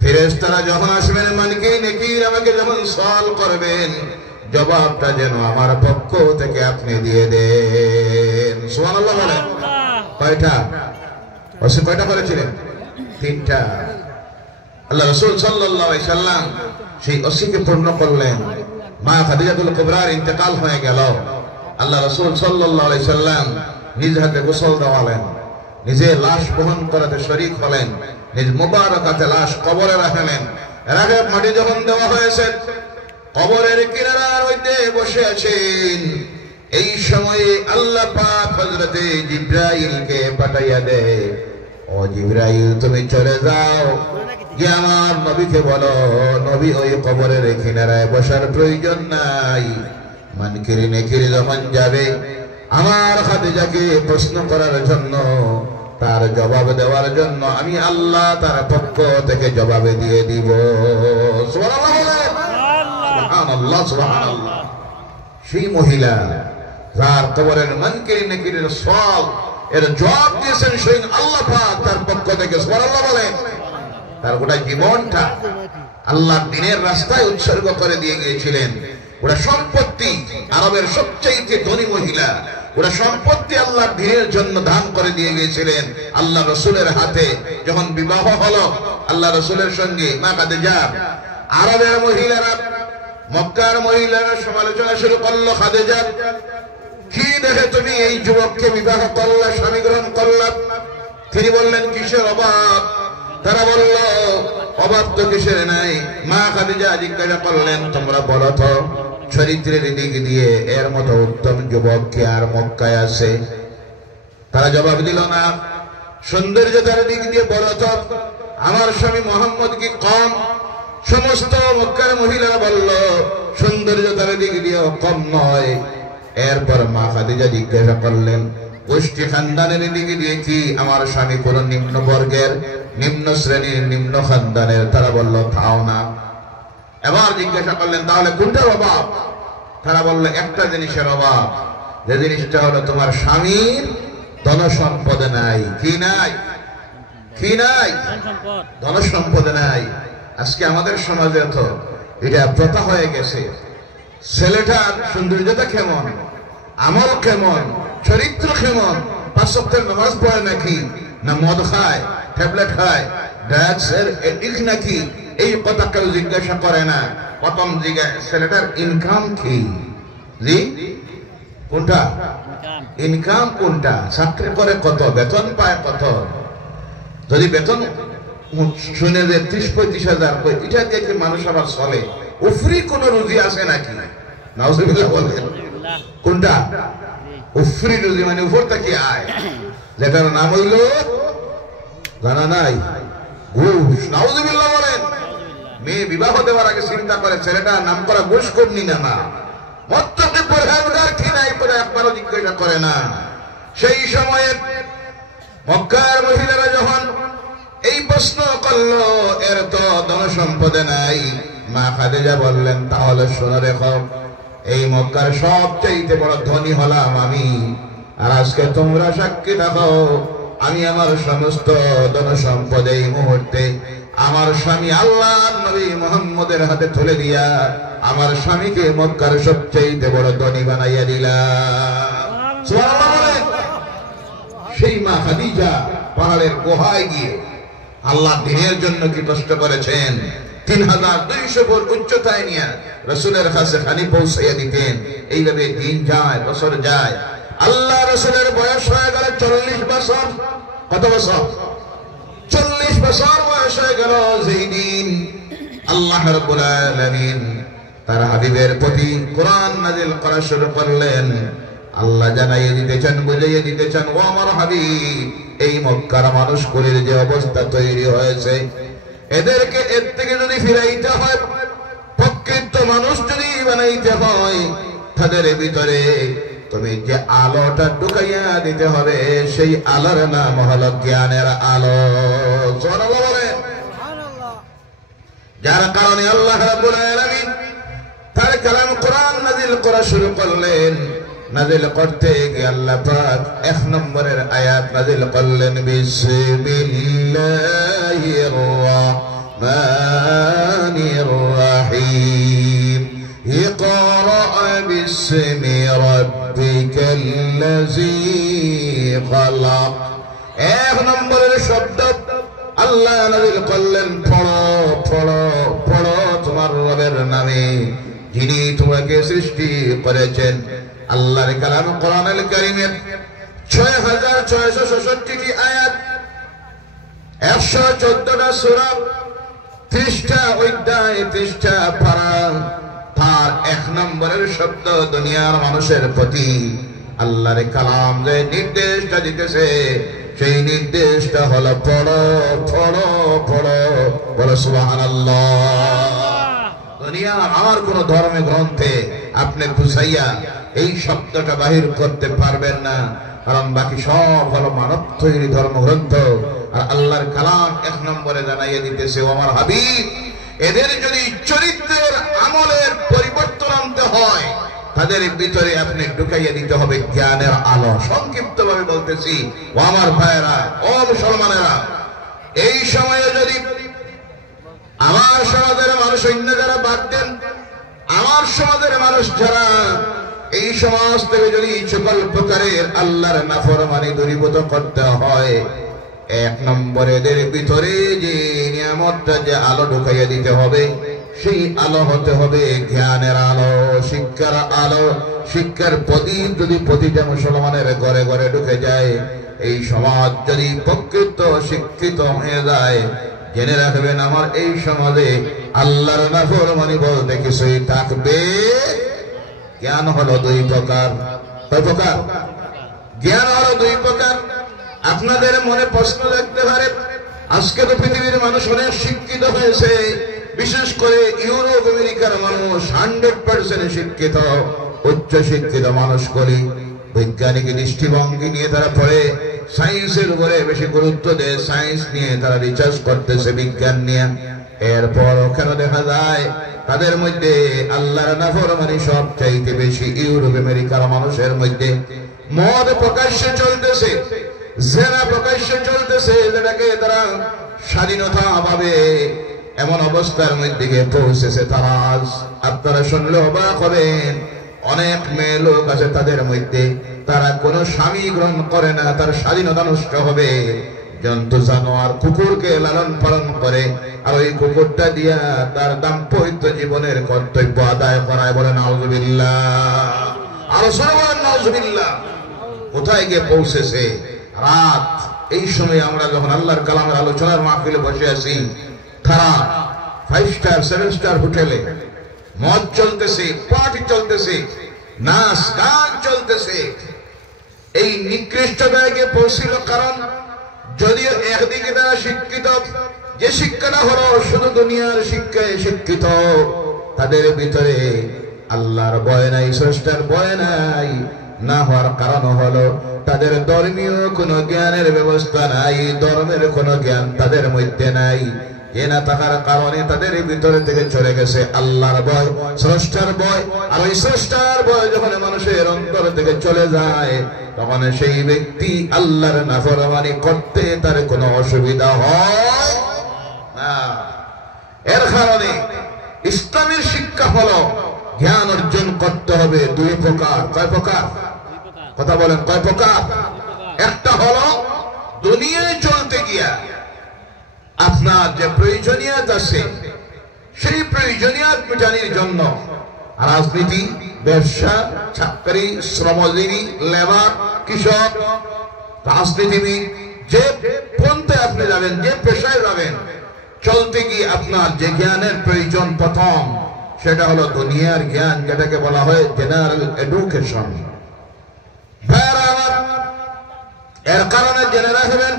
ফেরেশতারা যখন আসবেন মানকির নেকির আমাকে যখন সওয়াল করবেন, জবাবটা যেন আমার পক্ষ থেকে আপনি দিয়ে দেন। সুবহানাল্লাহ বলেন। কয়টা ওসি কয়টা করেছিলেন? 3টা। আল্লাহ রাসূল সাল্লাল্লাহু আলাইহি সাল্লাম সেই ওসিকে পূর্ণ করলেন। মা খাদিজাতুল কুবরার ইন্তেকাল হয়ে গেল। আল্লাহ রাসূল সাল্লাল্লাহু আলাইহি সাল্লাম নিজ হাতে গোসল দেওয়ালেন, নিজে লাশ বহন করাতে শরীক হলেন, নিজ মুবারক হাতে লাশ কবরে রাখলেন। রাখে মাটি যখন দেওয়া হয়েছে, কবরের কিনারার মধ্যে বসে আছেন। এই সময়ে আল্লাহ পাক হযরতে জিবরাইলকে পাঠাইয়া দেয়, ও জিবরাইল তুমি চলে যাও, গিয়ে আমার নবীকে বলো নবী ওই কবরের কিনারায় বসার প্রয়োজন নাই। মানকির নেকির যখন যাবে আমার খাদিজাকে প্রশ্ন করার জন্য, তার জবাব দেওয়ার জন্য আমি আল্লাহ তার পক্ষ থেকে জবাব দিয়ে দিব। সুবহানাল্লাহ সুবহানাল্লাহ সুবহানাল্লাহ। সেই মহিলা যার কবরের মানকির নেকিরের সওয়াল এর জবাব দিয়েছেন স্বয়ং আল্লাহ পাক তার পক্ষ থেকে। সুবহানাল্লাহ বলেন। তার গোটা জীবনটা আল্লাহর দ্বীনের রাস্তায় উৎসর্গ করে দিয়ে গিয়েছিলেন। ওরা সম্পত্তি, আরবের সবচেয়ে ধনী মহিলা, ওরা সম্পত্তি আল্লাহর দ্বীনের জন্য দান করে দিয়ে গিয়েছিলেন। আল্লাহ রাসূলের হাতে যখন বিবাহ হলো আল্লাহ রাসূলের সঙ্গে মা খাদিজা, আরবের মহিলারা, মক্কার মহিলারা সমালোচনা শুরু করলো, খাদিজা কি দেখে তুমি এই যুবককে বিবাহ করলা, স্বামী গ্রহণ করলা? তিনি বললেন কিসের অভাব? তারা বলল অভাব তো কিসের নাই। মা খাদিজা জিজ্ঞাসা করলেন তোমরা বলো তো চরিত্রের দিক দিয়ে এর মতো উত্তম যুবক কি আর মক্কায় আছে? তারা জবাব দিল না। সৌন্দর্যতার দিক দিয়ে বলো তো আমার স্বামী মোহাম্মদ কি কম? সমস্ত মক্কার মহিলারা বলল সৌন্দর্যতার দিক দিয়েও কম নয়। এরপর মা খাদিজা জিজ্ঞাসা করলেন গোষ্ঠী খানদানের দিকে দিয়ে কি আমার স্বামী কোন নিম্ন বর্গের, নিম্ন শ্রেণীর, নিম্ন খানদানের? তারা বলল তাও না। এবার জিজ্ঞাসা করলেন তাহলে কোনটার অভাব? তারা বলল একটা জিনিসের অভাব, যে জিনিসটা হলো তোমার স্বামীর ধন সম্পদ নাই। কি নাই? কি নাই? ধন সম্পদ নাই। আজকে আমাদের সমাজে তো এটা প্রথা হয়ে গেছে। ছেলেটার সৌন্দর্যতা কেমন, আমল কেমন, চরিত্র কেমন, 5 ওয়াক্তের নামাজ পড়ে নাকি, না মদ খায়, ট্যাবলেট খায়, ড্রাগসের এডিক্ট নাকি, এই কথা কেউ জিজ্ঞাসা করে না। প্রথম জিজ্ঞাসা ছেলেটার ইনকাম কি? জি কোনটা? ইনকাম কোনটা? চাকরি করে কত, বেতন পায় কত? যদি বেতন শুনে যে 30-35 হাজার, এটা দিয়ে কি মানুষ আবার চলে? উফরি কোন রুজি আছে নাকি? নাউজুবিল্লাহ বলেন। কোনটা উফরি রুজি? মানে উপর থেকে আয়, যেটার নাম হইল জানা নাই, ঘুষ। নাউজুবিল্লাহ বলেন। মেয়ে বিবাহ দেওয়ার আগে চিন্তা করে ছেলেটা নাম করা ঘুষ করনি না না মত্তকে পরহেজগার কি নাই করে একবারও জিজ্ঞাসা করে না। সেই সময়ে মক্কার মহিলারা যখন এই প্রশ্ন করলো, এর তো ধন সম্পদে নাই, মা খাদিজা বললেন তাহলে শোনো রেখো, এই মক্কার সবচেয়ে বড় ধনী হলাম আমি, আর আজকে তোমরা সাক্ষী থাকো, আমি আমার সমস্ত ধন সম্পদ এই মুহূর্তে আমার স্বামী আল্লাহর নবী মুহাম্মদের হাতে তুলে দিয়া আমার স্বামীকে মক্কার সবচেয়ে বড় ধনী বানাইয়া দিলাম। সুবহানাল্লাহ বলেন। সেই মা খাদিজা পাহাড়ের গুহায় গিয়ে আল্লাহ দ্বীনের জন্য কি কষ্ট করেছেন। 3200 ফুট উচ্চতায় নিয়ে রাসূলের কাছে খানি পৌঁছাইয়া দিতেন। এইভাবে দিন যায়, বছর যায়। আল্লাহ রাসূলের বয়স হয়ে গেল 40 বছর। কত বছর? 40 বছর বয়স হয়ে গেল। যেই দিন আল্লাহ রাব্বুল আলামিন তার হাবিবের প্রতি কোরআন নাযিল করা শুরু করলেন, আল্লাহ জানাইয়ে দিতে চান, বুঝাইয়ে দিতে চান, ও আমার হাবিব, এই মক্কার মানুষগুলির যে অবস্থা তৈরি হয়েছে, এদেরকে এর থেকে যদি ফিরাইতে হয়, প্রকৃত মানুষ যদি বানাইতে হয়, তাদের ভিতরে তুমি যে আলোটা ঢুকাইয়া দিতে হবে, সেই আলোর নাম হলো জ্ঞানের আলো। সুবহানাল্লাহ বলেন। যার কারণে আল্লাহ রাব্বুল আলামিন তার কালাম কোরআন নাযিল করা শুরু করলেন। নাযিল করতে গিয়ে আল্লাহ পাক 1 নম্বরের আয়াত নাযিল করলেন, বিসমিল্লাহির রাহমানির রাহিম, ইকরা বিসমি রাব্বিকাল্লাযী খালাক। 1 নম্বরের শব্দ আল্লাহ নাযিল করলেন, পড়ো পড়ো পড়ো তোমার রবের নামে, যিনি তোমাকে সৃষ্টি করেছেন। আল্লাহর কালাম কোরআনুল কারীমের 6666টি আয়াত, 114টা সূরা, 30টা অধ্যায়, 30টা পারা। তার 1 নম্বরের শব্দ দুনিয়ার মানুষের প্রতি আল্লাহর কালাম যে নির্দেশটা দিতেছে, সেই নির্দেশটা হলো পড়ো পড়ো পড়ো। বলো সুবহানাল্লাহ। দুনিয়ার আমার কোন ধর্মে গ্রন্থে আপনি বুঝাইয়া এই শব্দটা বাহির করতে পারবেন না, কারণ বাকি সব হলো মানব তৈরি ধর্মগ্রন্থ। আর আল্লাহর কালাম 1 নম্বরে জানাইয়ে দিতেছে, ও আমার হাবিব, এদের যদি চরিত্রের আমলের পরিবর্তন আনতে হয়, তাদের ভিতরে আপনি ঢুকাইয়া দিতে হবে জ্ঞানের আলো। সংক্ষিপ্ত ভাবে বলতেছি, ও আমার ভাইয়েরা, ও মুসলমানেরা, এই সময়ে যদি আমার সমাজের মানুষ, অন্য যারা বাদ দেন, আমার সমাজের মানুষ যারা এই সমাজ থেকে যদি সকল প্রকারের আল্লাহর নাফরমানি দূরীভূত করতে হয়, 1 নম্বরে এদের ভিতরে যে নিয়ামতটা, যে আলো ঢুকাইয়া দিতে হবে, সেই আলো হতে হবে জ্ঞানের আলো, শিক্ষার আলো। শিক্ষার প্রদীপ যদি প্রতিটা মুসলমানের ঘরে ঘরে ঢুকে যায়, এই সমাজ যদি প্রকৃত শিক্ষিত হয়ে যায়, জেনে রাখবেন আমার এই সমাজে আল্লাহর নাফরমানি বলতে কিছুই থাকবে। জ্ঞান হলো 2 প্রকার। কয় প্রকার? জ্ঞান হলো 2 প্রকার। আপনাদের মনে প্রশ্ন থাকতে পারে, আজকে তো পৃথিবীর মানুষ অনেক শিক্ষিত হয়েছে, বিশেষ করে ইউরোপ আমেরিকার মানুষ 100% শিক্ষিত, উচ্চ শিক্ষিত মানুষগুলি বৈজ্ঞানিক দৃষ্টিভঙ্গি নিয়ে তারা পড়ে, সায়েন্সের উপরে বেশি গুরুত্ব দেয়, সায়েন্স নিয়ে তারা রিসার্চ করতেছে, বিজ্ঞান নিয়ে। এরপরও কেন দেখা যায় তাদের মধ্যে আল্লাহর নাফরমানি সবচাইতে বেশি? ইউরোপ আমেরিকার মানুষের মধ্যে মদ প্রকাশ্যে চলতেছে, জেনা প্রকাশ্যে চলতেছে, যেটাকে তারা স্বাধীনতা ভাবে এমন অবস্থার মধ্যে গিয়ে পৌঁছেছে তারা। আজ আপনারা শুনলে অবাক হবেন, অনেক মেয়ে লোক আছে তাদের মধ্যে, তারা কোনো স্বামী গ্রহণ করে না, তার স্বাধীনতা নষ্ট হবে, জন্তু জানোয়ার কুকুরকে লালন পালন করে, আর ওই কুকুরটা দিয়া তার দাম্পত্য জীবনের কর্তব্য আদায় করায়। বলেন নাউজুবিল্লাহ, আর সর্বনাশ নাউজুবিল্লাহ। কোথায় গিয়ে পৌঁছেছে? রাত এই সময় আমরা যখন আল্লাহর কালামের আলোচনার মাহফিলে বসে আছি, তারা 5 স্টার 7 স্টার হোটেলে মদ চলতেছে, পার্টি চলতেছে, নাচ গান চলতেছে। এই নিকৃষ্টতায় গিয়ে পৌঁছিল। কারণ যদিও একদিকে তারা শিক্ষিত, যে শিক্ষাটা হলো শুধু দুনিয়ার শিক্ষায় শিক্ষিত, তাদের ভিতরে আল্লাহর ভয় নাই, স্রষ্টার ভয় নাই। না হওয়ার কারণ হলো তাদের ধর্মীয় কোনো জ্ঞানের ব্যবস্থা নাই, ধর্মের কোনো জ্ঞান তাদের মধ্যে নাই। এ না থাকার কারণে তাদের ভিতরে থেকে চলে গেছে আল্লাহর ভয়, স্রষ্টার ভয়। আর ওই স্রষ্টার ভয় যখন মানুষের অন্তর থেকে চলে যায়, তখন সেই ব্যক্তি আল্লাহর নাফরমানি করতে তার কোনো অসুবিধা হয় না। এর কারণে ইসলামের শিক্ষা হলো জ্ঞান অর্জন করতে হবে 2 প্রকার। কয় প্রকার? কথা বলেন, কয় প্রকার? একটা হলো দুনিয়ায় চলতে গিয়া আপনার যে প্রয়োজনীয়তা আছে, সেই প্রয়োজনীয়তা মেটানোর জন্য রাজনীতি, ব্যবসা, চাকরি, শ্রমজীবী, লেবার, কৃষক, রাজনীতিবিদ, যে পন্থে আপনি যাবেন, যে পেশায় যাবেন, চলতে গিয়ে আপনার যে জ্ঞানের প্রয়োজন প্রথম, সেটা হলো দুনিয়ার জ্ঞান, যেটাকে বলা হয় জেনারেল এডুকেশন। এর কারণে জেনে রাখবেন,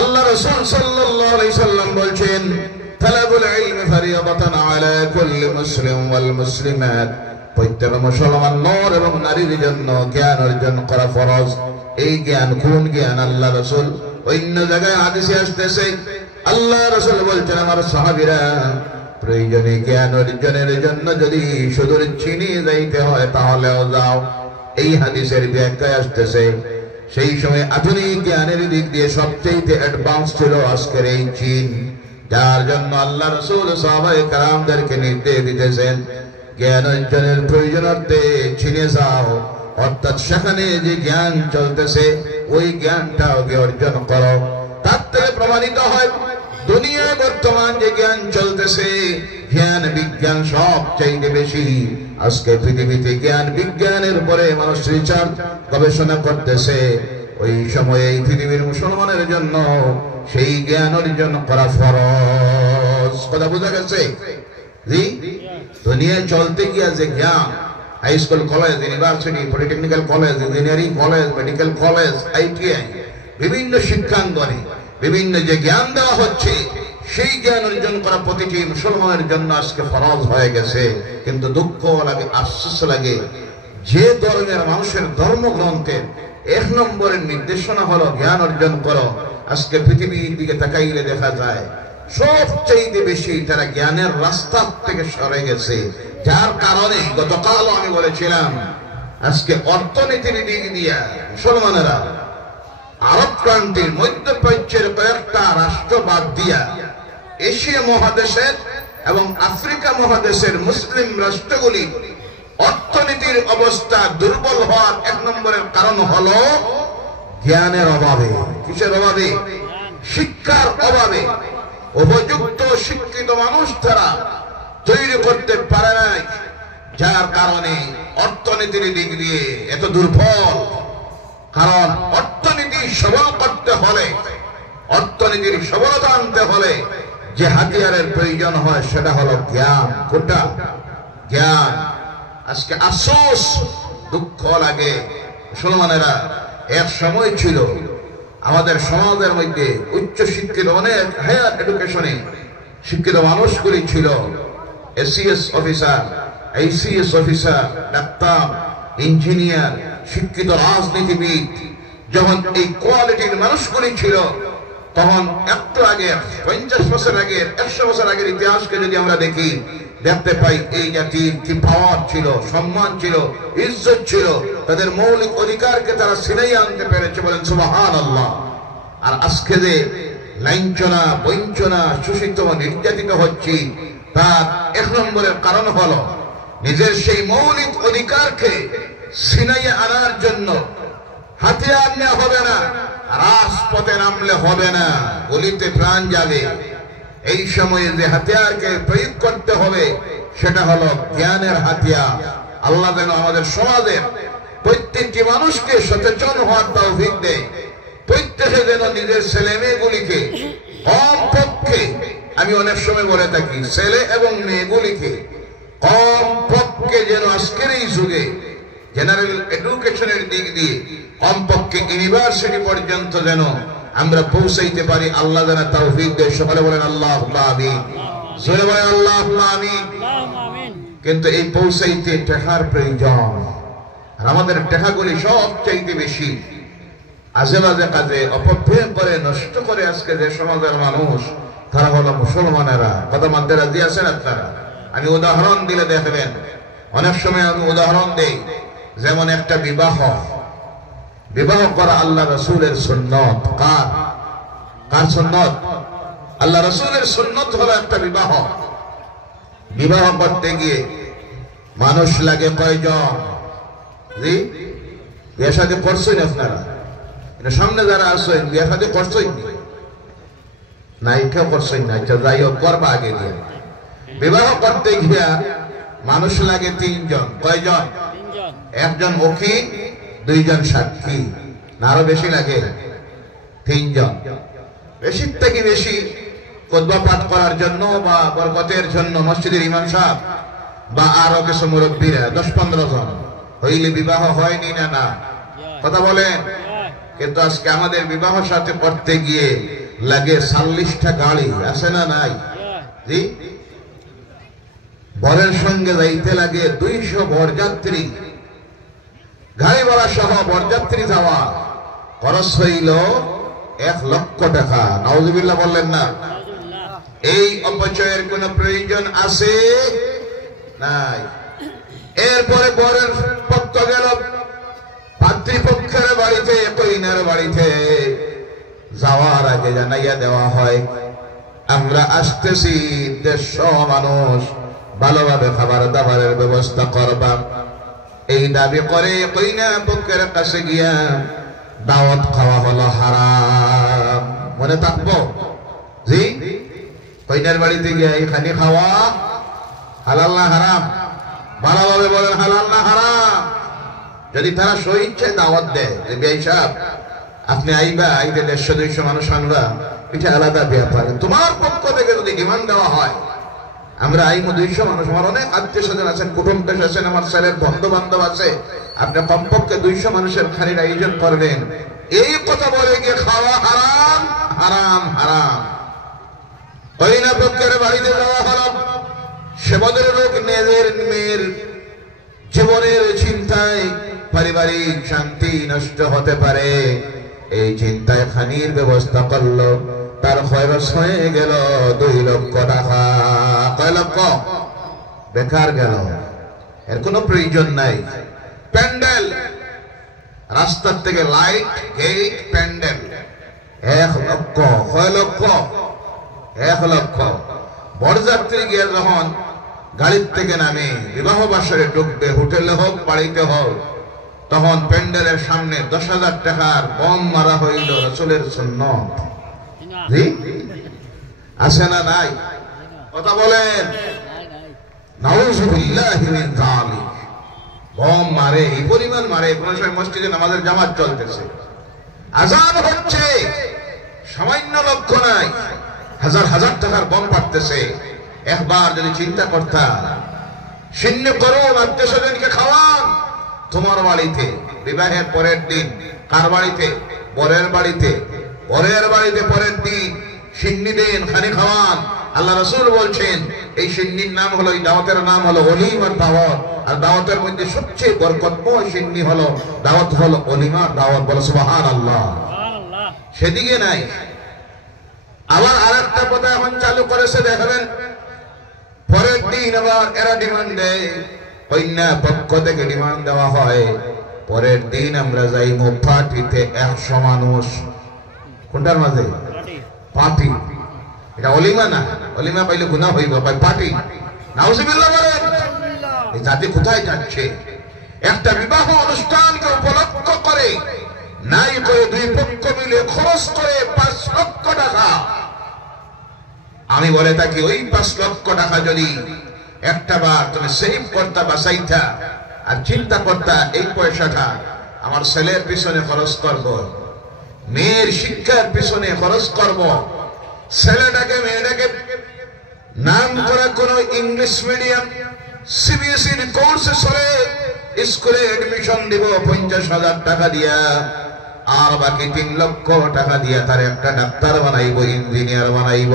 আল্লাহ রাসূল সাল্লাল্লাহু আলাইহি সাল্লাম বলছেন, তালাবুল ইলমি ফারিয়াদাতুন আলা কুল্লি মুসলিম ওয়াল মুসলিমাত, প্রত্যেক মুসলমান নর এবং নারীর জন্য জ্ঞান অর্জন করা ফরজ। এই জ্ঞান কোন জ্ঞান? আল্লাহ রাসূল অন্য জায়গায় হাদিসে আসতেছে, আল্লাহ রাসূল বলছেন, আমার সাহাবীরা, প্রয়োজনে জ্ঞান অর্জনের জন্য যদি সুদূর চীনে যাইতে হয় তাহলেও যাও। এই হাদিসের ব্যাখ্যায় আসতেছে, সেই সময় আধুনিক জ্ঞানের দিক দিয়ে সবচেয়ে অ্যাডভান্স ছিল আজকের এই চীন, যার জন্য আল্লাহ রাসূল সাহাবায়ে কেরামদেরকে নির্দেশ দিতেছেন, জ্ঞান অর্জনের প্রয়োজনার্থে চীনে যাও, অর্থাৎ সেখানে যে জ্ঞান চলতেছে ওই জ্ঞানটাও অর্জন করো। তার থেকে প্রমাণিত হয় দুনিয়ায় বর্তমান যে জ্ঞান চলতেছে, জ্ঞান বিজ্ঞান সবচাইতে বেশি। আজকে পৃথিবীতে জ্ঞান বিজ্ঞানের উপরে মানুষ রিসার্চ গবেষণা করতেছে। ওই সময়ে এই পৃথিবীর মুসলমানের জন্য সেই জ্ঞান অর্জন করা ফরজ। কথা বোঝা গেছে? জি, দুনিয়ায় চলতে গিয়ে যে জ্ঞান, high school, college, university, polytechnical college, engineering college, medical college, ITI, বিভিন্ন শিক্ষাঙ্গনে বিভিন্ন যে জ্ঞান দেওয়া হচ্ছে, সেই জ্ঞান অর্জন করা প্রতিটি মুসলমানের জন্য আজকে ফরজ হয়ে গেছে। কিন্তু দুঃখ লাগে, আফসোস লাগে, যে ধর্মের মানুষের ধর্মগ্রন্থের 1 নম্বরের নির্দেশনা হলো জ্ঞান অর্জন করো, আজকে পৃথিবীর দিকে তাকাইলে দেখা যায় সবচেয়ে বেশি তারা জ্ঞানের রাস্তা থেকে সরে গেছে। যার কারণে গতকালও আমি বলেছিলাম, আজকে অর্থনীতির দিক দিয়া মুসলমানেরা আরব ক্রান্তির, মধ্যপ্রাচ্যের কয়েকটা রাষ্ট্র বাদ দিয়া এশিয়া মহাদেশের এবং আফ্রিকা মহাদেশের মুসলিম রাষ্ট্রগুলি অর্থনীতির অবস্থা দুর্বল হওয়ার 1 নম্বরের কারণ হলো জ্ঞানের অভাবে। কিসের অভাবে? শিক্ষার অভাবে। উপযুক্ত শিক্ষিত মানুষ তারা তৈরি করতে পারে নাই, যার কারণে অর্থনীতির দিক দিয়ে এত দুর্বল। কারণ অর্থনীতি সবল করতে হলে, অর্থনীতির সবলতা আনতে হলে যে হাতিয়ারের প্রয়োজন হয় সেটা হলো জ্ঞান। কোনটা? জ্ঞান। আজকে আফসোস, দুঃখ লাগে, মুসলমানেরা এক সময় ছিল আমাদের সমাজের মধ্যে উচ্চ শিক্ষিত, অনেক হায়ার এডুকেশনে শিক্ষিত মানুষগুলি ছিল, SCS officer, ICS officer, doctor, engineer, শিক্ষিত রাজনীতিবিদ। যখন এই কোয়ালিটির মানুষগুলি ছিল, তখন একটু আগে 50 বছর আগের 100 বছর আগের ইতিহাসকে যদি আমরা দেখি, দেখতে পাই এই জাতির কি পাওয়ার ছিল, সম্মান ছিল, ইজ্জত ছিল, তাদের মৌলিক অধিকারকে তারা ছিনাইয়ে আনতে পেরেছে। বলেন সুবহানাল্লাহ। আর আজকে যে লাঞ্ছনা, বঞ্চনা, শোষিত, নির্যাতিত হচ্ছি, তার 1 নম্বরের কারণ হলো নিজের সেই মৌলিক অধিকারকে ছিনাইয়ে আনার জন্য হাতিয়ার নেওয়া হবে না, রাজপথে নামলে হবে না, গলিতে প্রাণ যাবে। এই সময়ে যে হাতিয়ারকে প্রয়োগ করতে হবে সেটা হলো জ্ঞানের হাতিয়ার। আল্লাহ যেন আমাদের সমাজের প্রত্যেকটি মানুষকে সচেতন হওয়ার তৌফিক দেয়। প্রত্যেকে যেন নিজের ছেলে মেয়েগুলিকে কমপক্ষে, আমি অনেক সময় বলে থাকি, ছেলে এবং মেয়েগুলিকে কমপক্ষে যেন আজকের এই যুগে জেনারেল এডুকেশনের দিক দিয়ে কমপক্ষে ইউনিভার্সিটি পর্যন্ত যেন আমরা পৌঁছাইতে পারি। আল্লাহ যেন তৌফিক দেয়। সকলে বলেন আল্লাহুম্মা আমিন। জোরে বলেন আল্লাহুম্মা আমিন। কিন্তু এই পৌঁছাইতে টাকার প্রয়োজন। আর আমাদের টাকাগুলি সবচাইতে বেশি আজে বাজে কাজে অপব্যয় করে, নষ্ট করে আজকে যে সমাজের মানুষ, তারা হলো মুসলমানেরা। কথা মানতে রাজি আছেন আপনারা? আমি উদাহরণ দিলে দেখবেন, অনেক সময় আমি উদাহরণ দেই, যেমন একটা বিবাহ করা আল্লাহ রাসূলের সুন্নত। কার সুন্নত? আল্লাহ রাসূলের সুন্নত হলো একটা বিবাহ করতে গিয়ে মানুষ লাগে কয়জন? জি, বিয়ে শাদী করছেন আপনারা? সামনে যারা আছেন বিয়ে শাদী করছেন না? কেউ করছেন না? যাই হোক, করবা আগে দিয়ে। বিবাহ করতে গিয়া মানুষ লাগে 3 জন। কয়জন? 1 জন উকিল, 2 জন সাক্ষী, না আরো বেশি লাগে? 3 জন। বেশির থেকে বেশি খুতবা পাঠ করার জন্য বা বরকতের জন্য মসজিদের ইমাম সাহেব বা আরো কিছু মুরব্বীরা 10-15 জন হইলে বিবাহ হয়নি না? কথা বলেন। কিন্তু আজকে আমাদের বিবাহ সাথে করতে গিয়ে লাগে 40টা গাড়ি, আছে না নাই? জি, বরের সঙ্গে যাইতে লাগে 200 বরযাত্রী, গাড়ি ভাড়া সহ বরযাত্রী যাওয়া খরচ হইল 1 লক্ষ টাকা। নাউজুবিল্লাহ বললেন না? এই অপচয়ের কোন প্রয়োজন আছে? নাই। এরপরে বরের পক্ষ গেল পাত্রীপক্ষের বাড়িতে, কইনার বাড়িতে যাওয়ার আগে জানাইয়া দেওয়া হয় আমরা আসতেছি, 150 মানুষ, ভালোভাবে খাবার দাবারের ব্যবস্থা করবা। এই দাবি করে কইনা পক্ষের কাছে গিয়া দাওয়াত খাওয়া হলো হারাম। মনে থাকবো? জি, কইনার বাড়িতে গিয়া এখানে খাওয়া হালাল না হারাম? ভালোভাবে বলেন, হালাল না হারাম? যদি তারা স্বইচ্ছায় দাওয়াত দেয় যে ভাই সাহেব আপনি আইবা, আইতে 150-200 মানুষ আনবা, এটা আলাদা ব্যাপার। তোমার পক্ষ থেকে যদি ডিমান্ড দেওয়া হয় আমরা আইমো 200 মানুষ, আমার অনেক আত্মীয় স্বজন আছেন, কুটুম্ব আছেন, আমার ছেলের বন্ধু বান্ধব আছে, আপনি কমপক্ষে 200 মানুষের খানির আয়োজন করবেন, এই কথা বলে গিয়ে খাওয়া হারাম, হারাম, হারাম। কইনা পক্ষের বাড়িতে যাওয়া হলো, সে বদর লোক নিজের মেয়ের জীবনের চিন্তায় পারিবারিক শান্তি নষ্ট হতে পারে, এই চিন্তায় খানির ব্যবস্থা করলো, তার খরচ হয়ে গেল 2 লক্ষ টাকা। কয় লক্ষ? বেকার গেল, এর কোনো প্রয়োজন নাই। প্যান্ডেল, রাস্তার থেকে লাইট, গেট, প্যান্ডেল 1 লক্ষ। কয় লক্ষ? 1 লক্ষ। বরযাত্রী গিয়ে যখন গাড়ির থেকে নামে বিবাহ বাসরে ঢুকবে, হোটেলে হোক বাড়িতে হোক, তখন প্যান্ডেলের সামনে 10,000 টাকার বম মারা হইল রাসূলের সুন্নাত। জি, আছে না নাই? কথা বলেন। নাউযুবিল্লাহি মিন যালিক। বম মারে, এই পরিমাণ মারে, কোন সময় মসজিদে নামাজের জামাত চলতেছে, আযান হচ্ছে, সামান্য লক্ষ্য নাই, হাজার হাজার টাকার বম পাঠতেছে। একবার যদি চিন্তা করতাম, শূন্য করুন, আত্মীয় স্বজনকে খাওয়ান। তোমার বাড়িতে বিবাহের পরের দিন কার বাড়িতে? বরের বাড়িতে। বরের বাড়িতে পরের দিন সিন্নি দেন, খানি খাওয়ান। আল্লাহ রাসূল বলছেন এই সিন্নির নাম হলো, এই দাওয়াতের নাম হলো ওলিমার দাওয়াত। আর দাওয়াতের মধ্যে সবচেয়ে বরকতময় সিন্নি হলো, দাওয়াত হলো ওলিমার দাওয়াত। বলো সুবহানাল্লাহ। সেদিকে নাই, আবার আরেকটা কথা এখন চালু করেছে দেখাবেন, পরের দিন আবার এরা ডিমান্ড দেয়, কন্যা পক্ষ থেকে ডিমান্ড দেওয়া হয়, পরের দিন আমরা যাইব পার্টিতে 100 মানুষ। কোনটার মাঝে? পার্টি। এটা অলিমা না, অলিমা পাইলে গুনাহ হইব, ভাই পার্টি। নাউজুবিল্লাহ বলেন। এই জাতি কোথায় যাচ্ছে? একটা বিবাহ অনুষ্ঠানকে উপলক্ষ করে নাই করে দুই পক্ষ মিলে খরচ করে 5 লক্ষ টাকা। আমি বলে থাকি ওই 5 লক্ষ টাকা যদি একটা বার তুমি সেভ করতা বাঁচাইতা আর চিন্তা করতা এই পয়সাটা আমার ছেলের পিছনে খরচ করব, মেয়ের শিক্ষার পিছনে খরচ করব, ছেলেটাকে মেয়েটাকে নাম করা কোন ইংলিশ মিডিয়াম সিবিএসই কোর্সে চলে স্কুলে এডমিশন দিব 50,000 টাকা দিয়া, আর বাকি 3 লক্ষ টাকা দিয়া তার একটা ডাক্তার বানাইব, ইঞ্জিনিয়ার বানাইব,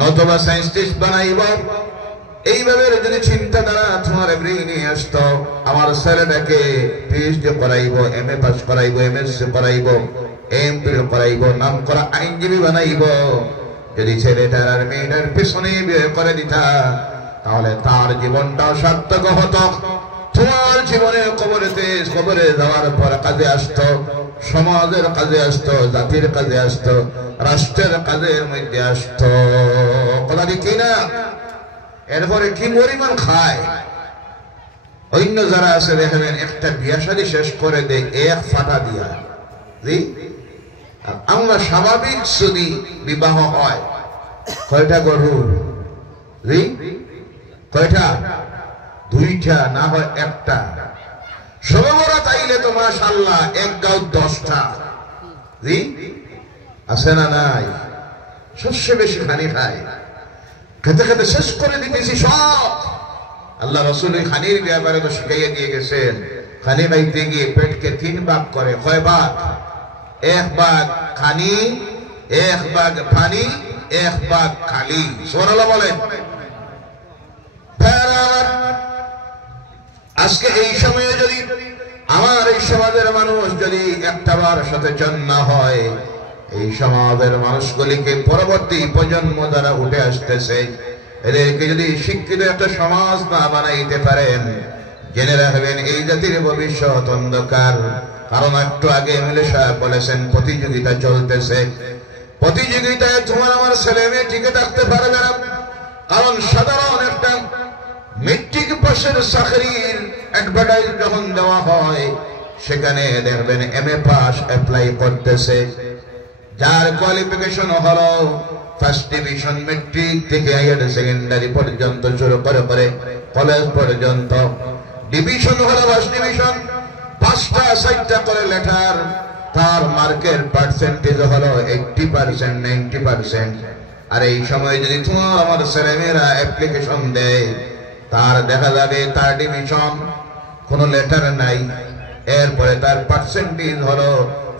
নতুবা সায়েন্টিস্ট বানাইব। এইভাবে যদি চিন্তাধারা তোমার ব্রেইনে আসতো, আমার ছেলেটাকে পিএইচডি করাইব, এমএ পাস করাইব, এমএসসি করাইব, এমপিএল করাইব, নাম করা আইনজীবী বানাইব, যদি ছেলেটার আর মেয়েটার পেছনে বিয়ে করে দিতা তাহলে তার জীবনটা সার্থক হতো। তোমার জীবনে কবরে যাওয়ার পর কাজে আসতো, সমাজের কাজে আসতো, জাতির কাজে আসতো, রাষ্ট্রের কাজের মধ্যে আসতো। কথা কি না? এরপরে কি পরিমাণ খায়। অন্য যারা আছে দেখবেন একটা বিয়া শাদী শেষ করে দেয় 1 ফাটা দিয়া। আমরা স্বাভাবিক যদি বিবাহ হয় কয়টা গরু? কয়টা? 2টা, না হয় 1টা। সবরা চাইলে তো মাশাআল্লাহ 1 গাঁও 10টা। আছে না নাই? সবচেয়ে বেশি খানি খায়, খেতে খেতে শেষ করে দিতেছি সব। আল্লাহ রাসূল খানির ব্যাপারে তো শিখাইয়া দিয়ে গেছেন, খানি খাইতে গিয়ে পেটকে 3 ভাগ করে। কয় ভাগ? 1 ভাগ খানি, 1 ভাগ পানি, 1 ভাগ খালি। সুবহানাল্লাহ বলেন। আজকে এই সময়ে যদি আমার এই সমাজের মানুষ যদি একটাবার সচেতন না হয়, এই সমাজের মানুষগুলিকে পরবর্তী প্রজন্ম দ্বারা উঠে আসতেছে এদেরকে যদি শিক্ষিত একটা সমাজ না বানাইতে পারেন, জেনে রাখবেন এই জাতির ভবিষ্যৎ অন্ধকার। কারণ একটু আগে এমএলএ সাহেব বলেছেন প্রতিযোগিতা চলতেছে, প্রতিযোগিতায় তোমার আমার ছেলে মেয়ে টিকে থাকতে পারবে না। কারণ সাধারণ একটা মেট্রিক পাশের চাকরির অ্যাডভার্টাইজ যখন দেওয়া হয় সেখানে দেখবেন এমএ পাস অ্যাপ্লাই করতেছে, যার কোয়ালিফিকেশন হলো ফার্স্ট ডিভিশন, মেট্রিক থেকে হায়ার সেকেন্ডারি পর্যন্ত শুরু করে কলেজ পর্যন্ত। ডিভিশন হলো ফার্স্ট ডিভিশন, 5টা 6টা করে লেটার, তার মার্কের পার্সেন্টেজ হলো 80%, 90%। আর এই সময় যদি তোমার আমার ছেলেমেয়েরা অ্যাপ্লিকেশন দেয়, তার দেখা যাবে তার ডিভিশন কোনো লেটার নাই, এরপরে তার পার্সেন্টেজ হলো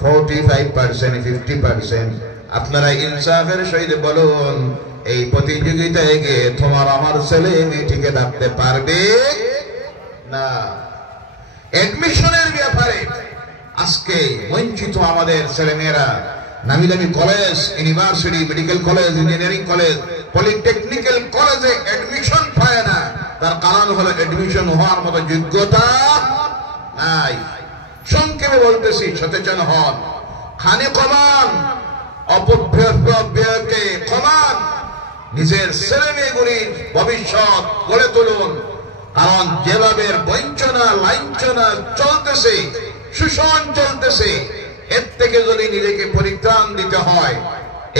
45%, 50%। আপনারা ইনসাফের সহিত বলুন, এই প্রতিযোগিতায় গিয়ে তোমার আমার ছেলে মেয়ে টিকে থাকতে পারবে না। অ্যাডমিশনের ব্যাপারে আজকে বঞ্চিত আমাদের ছেলেমেয়েরা। নামি দামি college, university, medical college, engineering college, polytechnical কলেজে অ্যাডমিশন পায় না। তার কারণ হলো অ্যাডমিশন হওয়ার মতো যোগ্যতা নাই। সংক্ষেপে বলতেছি, সচেতন হন, খানে কমান, অপব্যয়কে কমান, নিজের ছেলে মেয়েগুলির ভবিষ্যৎ গড়ে তুলুন। কারণ যেভাবে বঞ্চনা লাঞ্ছনা চলতেছে, শোষণ চলতেছে, এর থেকে যদি নিজেকে পরিত্রাণ দিতে হয়,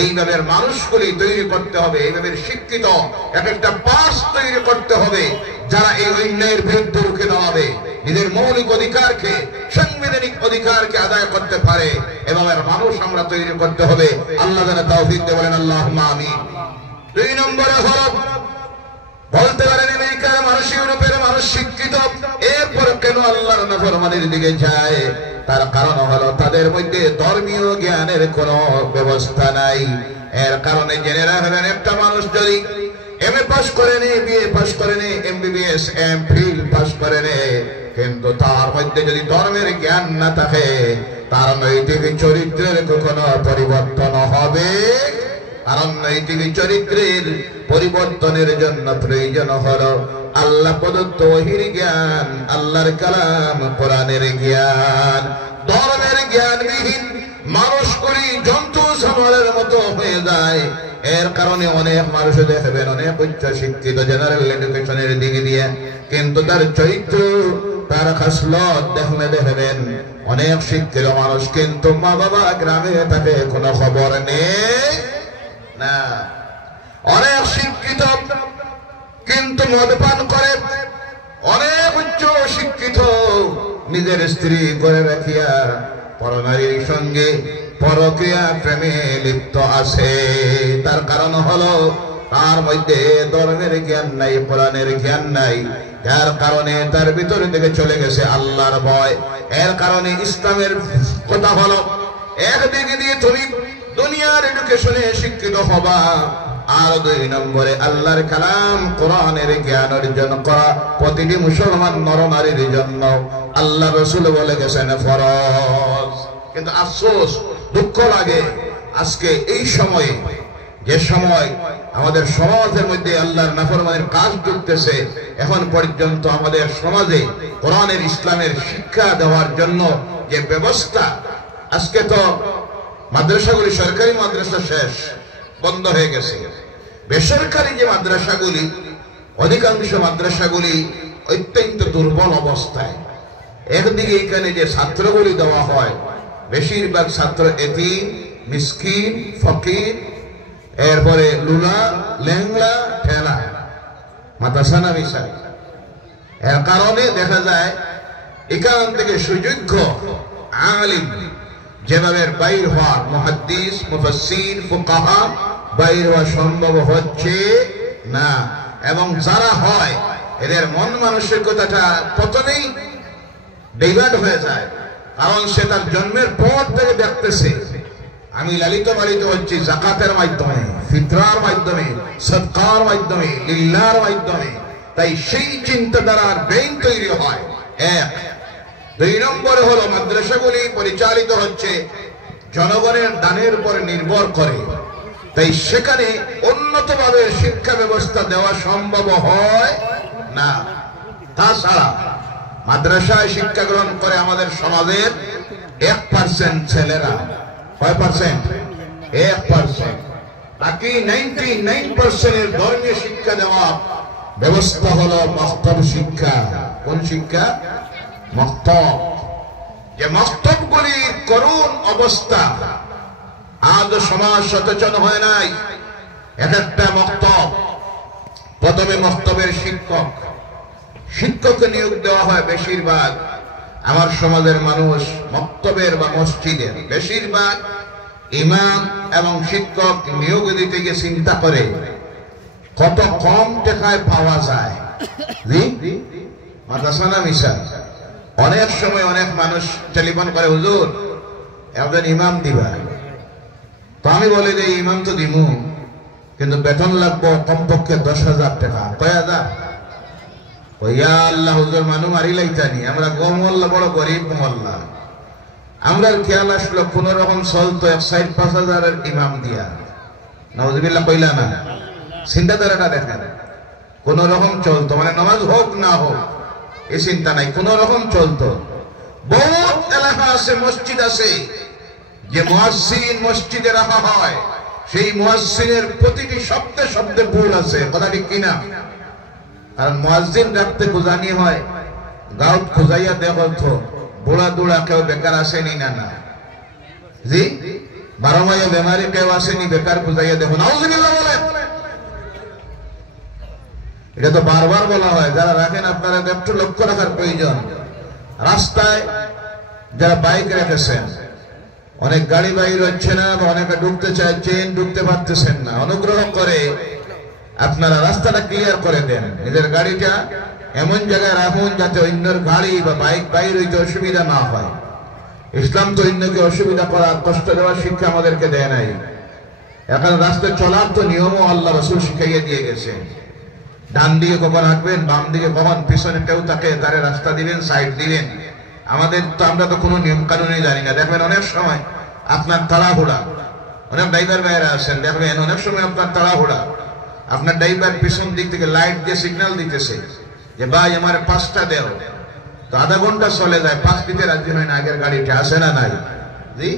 এইভাবে মানুষগুলি তৈরি করতে হবে, এইভাবে শিক্ষিত একটা পাস তৈরি করতে হবে যারা এই অন্যায়ের বিরুদ্ধে রুখে দাঁড়াবে, নিজের মৌলিক অধিকারকে, সাংবিধানিক অধিকারকে আদায় করতে পারে। এভাবে মানুষ আমরা তৈরি করতে হবে। আল্লাহ যেন তৌফিক দেন, বলেন আল্লাহুম্মা আমিন। 2 নম্বরে হলো বলতে পারেন আমেরিকার মানুষ, ইউরোপের মানুষ শিক্ষিত, এরপর কেন আল্লাহর নাফরমানির দিকে যায়? তার কারণ হলো তাদের মধ্যে ধর্মীয় জ্ঞানের কোনো ব্যবস্থা নাই। এর কারণে জেনে রাখবেন, একটা মানুষ যদি এমএ পাস করে নে, বিএ পাস করে নে, এমবিবিএস, এমফিল পাস করে নে, কিন্তু তার মধ্যে যদি ধর্মের জ্ঞান না থাকে, তার নৈতিক চরিত্রের কোনো পরিবর্তন হবে কারণ নৈতিক চরিত্রের পরিবর্তনের জন্য প্রয়োজন হলো আল্লাহ প্রদত্ত ওহীর জ্ঞান, আল্লাহর কালাম, কোরআনের জ্ঞান। ধর্মের জ্ঞানবিহীন মানুষ করি জন্তু জানোয়ারের মতো হয়ে যায়। এর কারণে অনেক মানুষ দেখবেন অনেক উচ্চ শিক্ষিত জেনারেল এডুকেশনের দিকে দিয়ে, কিন্তু তার চরিত্র, তার খাসলত দেখবেন অনেক শিক্ষিত মানুষ, কিন্তু মা বাবা গ্রামে তাকে কোনো খবর নেই না। অনেক শিক্ষিত কিন্তু মদপান করে, অনেক উচ্চ শিক্ষিত নিজের স্ত্রী করে রাখিয়া পরনারীর সঙ্গে পরক্রিয়া প্রেমে লিপ্ত আছে। তার কারণ হলো তার মধ্যে ধর্মের জ্ঞান নাই, কোরআনের জ্ঞান নাই। যার কারণে তার ভিতর থেকে চলে গেছে আল্লাহর ভয়। এর কারণে ইসলামের কথা হলো একদিকে দিয়ে তুমি দুনিয়ার এডুকেশনে শিক্ষিত হবা, আর 2 নম্বরে আল্লাহর কালাম কোরআনের জ্ঞান অর্জন করা প্রতিটি মুসলমান নরনারীর জন্য আল্লাহ রাসূল বলে গেছেন ফরজ। কিন্তু আফসোস, দুঃখ লাগে আজকে এই সময়ে, যে সময় আমাদের সমাজের মধ্যে আল্লাহর নাফরমানির কাজ ঢুকতেছে, এখন পর্যন্ত আমাদের সমাজে কোরআনের ইসলামের শিক্ষা দেওয়ার জন্য যে ব্যবস্থা, আজকে তো মাদ্রাসাগুলি, সরকারি মাদ্রাসা শেষ, বন্ধ হয়ে গেছে। বেসরকারি যে মাদ্রাসাগুলি, অধিকাংশ মাদ্রাসাগুলি অত্যন্ত দুর্বল অবস্থায়। একদিকে এখানে যে ছাত্রগুলি দেওয়া হয়, বেশিরভাগ ছাত্র এতিম, মিসকিন, ফকির, এরপরে লুলা, লেংলা, ঠেলা, মাদ্রাসা মিশাই। এর কারণে দেখা যায় এখান থেকে সুযোগ্য আলিম যেভাবে বাইর হওয়ার, মুহাদ্দিস, মুফাসসির, ফুকাহা বাইর হওয়া সম্ভব হচ্ছে না। এবং যারা হয় এদের মন মানসিকতাটা প্রথমেই ডাইভার্ট হয়ে যায়। কারণ সে তার জন্মের পর থেকে দেখতেছে আমি লালিত পালিত হচ্ছি যাকাতের মাধ্যমে, ফিতরার মাধ্যমে, সদকার মাধ্যমে, লিল্লাহর মাধ্যমে। তাই সেই চিন্তাধারার ব্রেইন তৈরি হয়। 1 2 নম্বরে হলো মাদ্রাসাগুলি পরিচালিত হচ্ছে জনগণের দানের উপর নির্ভর করে। তাই সেখানে উন্নতভাবে শিক্ষা ব্যবস্থা দেওয়া সম্ভব হয় না। তাছাড়া মাদ্রাসায় শিক্ষা গ্রহণ করে আমাদের সমাজের 1% ছেলেরা। কয় পার্সেন্ট? 1%। বাকি 99% এর ধর্মীয় শিক্ষা দেওয়া ব্যবস্থা হলো মক্তব শিক্ষা। কোন শিক্ষা? মক্তব। যে মক্তবগুলির করুণ অবস্থা, আজ সমাজ সচেতন হয় নাই। একটা মক্তব, প্রথমে মক্তবের শিক্ষককে নিয়োগ দেওয়া হয় বেশিরভাগ। আমার সমাজের মানুষ মক্তবের বা মসজিদের বেশিরভাগ ইমাম এবং শিক্ষক নিয়োগ দিতে গিয়ে চিন্তা করে কত কম টাকায় পাওয়া যায়। মাদ্রাসা না মিশা? অনেক সময় অনেক মানুষ টেলিফোন করে, হুজুর একজন ইমাম দিবা। তো আমি বলি যে ইমাম তো দিমু, কিন্তু বেতন লাগবো কমপক্ষে 10,000 টাকা। কয় হাজার? ইয়া আল্লাহ, হুজুর মানুষ মারি লাইতানি, আমরা গমহল্লা বড় গরিব মহল্লা, আমরা খেয়াল আসলো কোন রকম চলতো 4-5 হাজারের ইমাম দিয়া। নাউজুবিল্লাহ কইলা না? চিন্তাধারাটা দেখেন, কোন রকম চলতো, মানে নামাজ হোক না হোক এই চিন্তা নাই, কোন রকম চলতো। বহুত এলাকা আছে, মসজিদ আছে, যে মুয়াজ্জিন মসজিদে রাখা হয়, সেই মুয়াজ্জিনের প্রতিটি শব্দে শব্দে ভুল আছে। কথা ঠিক কিনা? কারণ মুয়াজ্জিন রাখতে খুঁজানি হয়, গাউট খুঁজাইয়া দেখো তো বুড়া দুড়া কেউ বেকার আসেনি না? না জি, 12 মাইয়া বেমারি কেউ আসেনি বেকার খুঁজাইয়া দেখো। নাউজুবিল্লাহ বলেন। এটা তো বারবার বলা হয়, যারা রাখেন আপনারা একটু লক্ষ্য রাখার প্রয়োজন। রাস্তায় যারা বাইক রেখেছেন, অনেক গাড়ি বাইর হচ্ছে না, বা অনেকে ঢুকতে চাইছেন, ঢুকতে পারতেছেন না, অনুগ্রহ করে আপনারা রাস্তাটা ক্লিয়ার করে দেন। নিজের গাড়িটা এমন জায়গায় রাখুন যাতে অন্যের গাড়ি বা বাইক বাইর হইতে অসুবিধা না হয়। ইসলাম তো অন্যকে অসুবিধা করার, কষ্ট দেওয়ার শিক্ষা আমাদেরকে দেয় নাই। এখন রাস্তায় চলার তো নিয়মও আল্লাহ রাসূল শিখাইয়ে দিয়ে গেছে। ডান দিকে কখন হাঁটবেন, বাম দিকে কখন, পিছনে কেউ তাকে তারে রাস্তা দিবেন, সাইড দিবেন। আমাদের তো, আমরা তো কোনো নিয়ম কানুনই জানি না। দেখবেন অনেক সময় আপনার তাড়াহুড়া, অনেক ড্রাইভার ভাইয়েরা আছেন, দেখবেন অনেক সময় আপনার তাড়াহুড়া, আপনার ড্রাইভার পিছন দিক থেকে লাইট দিয়ে সিগন্যাল দিতেছে যে ভাই আমার 5টা দেও, তো আধা ঘন্টা চলে যায়, 5 দিতে রাজি হয় না, আগের গাড়িটা আসে না নাই জি।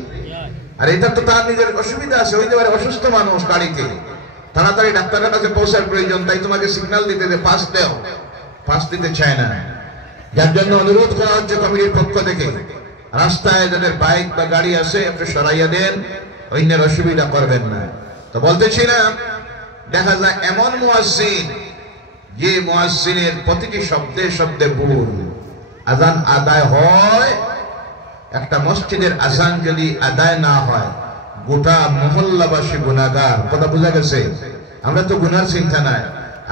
আর এটা তো তার নিজের অসুবিধা আছে, হইতে পারে অসুস্থ মানুষ, গাড়িতে তাড়াতাড়ি ডাক্তারের কাছে পৌঁছার প্রয়োজন, তাই তোমাকে সিগন্যাল দিতে যে 5 দেও, 5 দিতে চায় না। যার জন্য অনুরোধ করা হচ্ছে কমিটির পক্ষ থেকে, রাস্তায় যাদের বাইক বা গাড়ি আছে একটু সরাইয়া দেন, অন্যের অসুবিধা করবেন না। তো বলতেছি না, দেখা যায় এমন মুয়াজ্জিন যে মুয়াজ্জিনের প্রতিটি শব্দে শব্দে ভুল, আজান আদায় হয়, একটা মসজিদের আজান যদি আদায় না হয় গোটা মহল্লাবাসী গুনাহগার। কথা বোঝা গেছে? আমরা তো গুনার চিন্তা নাই,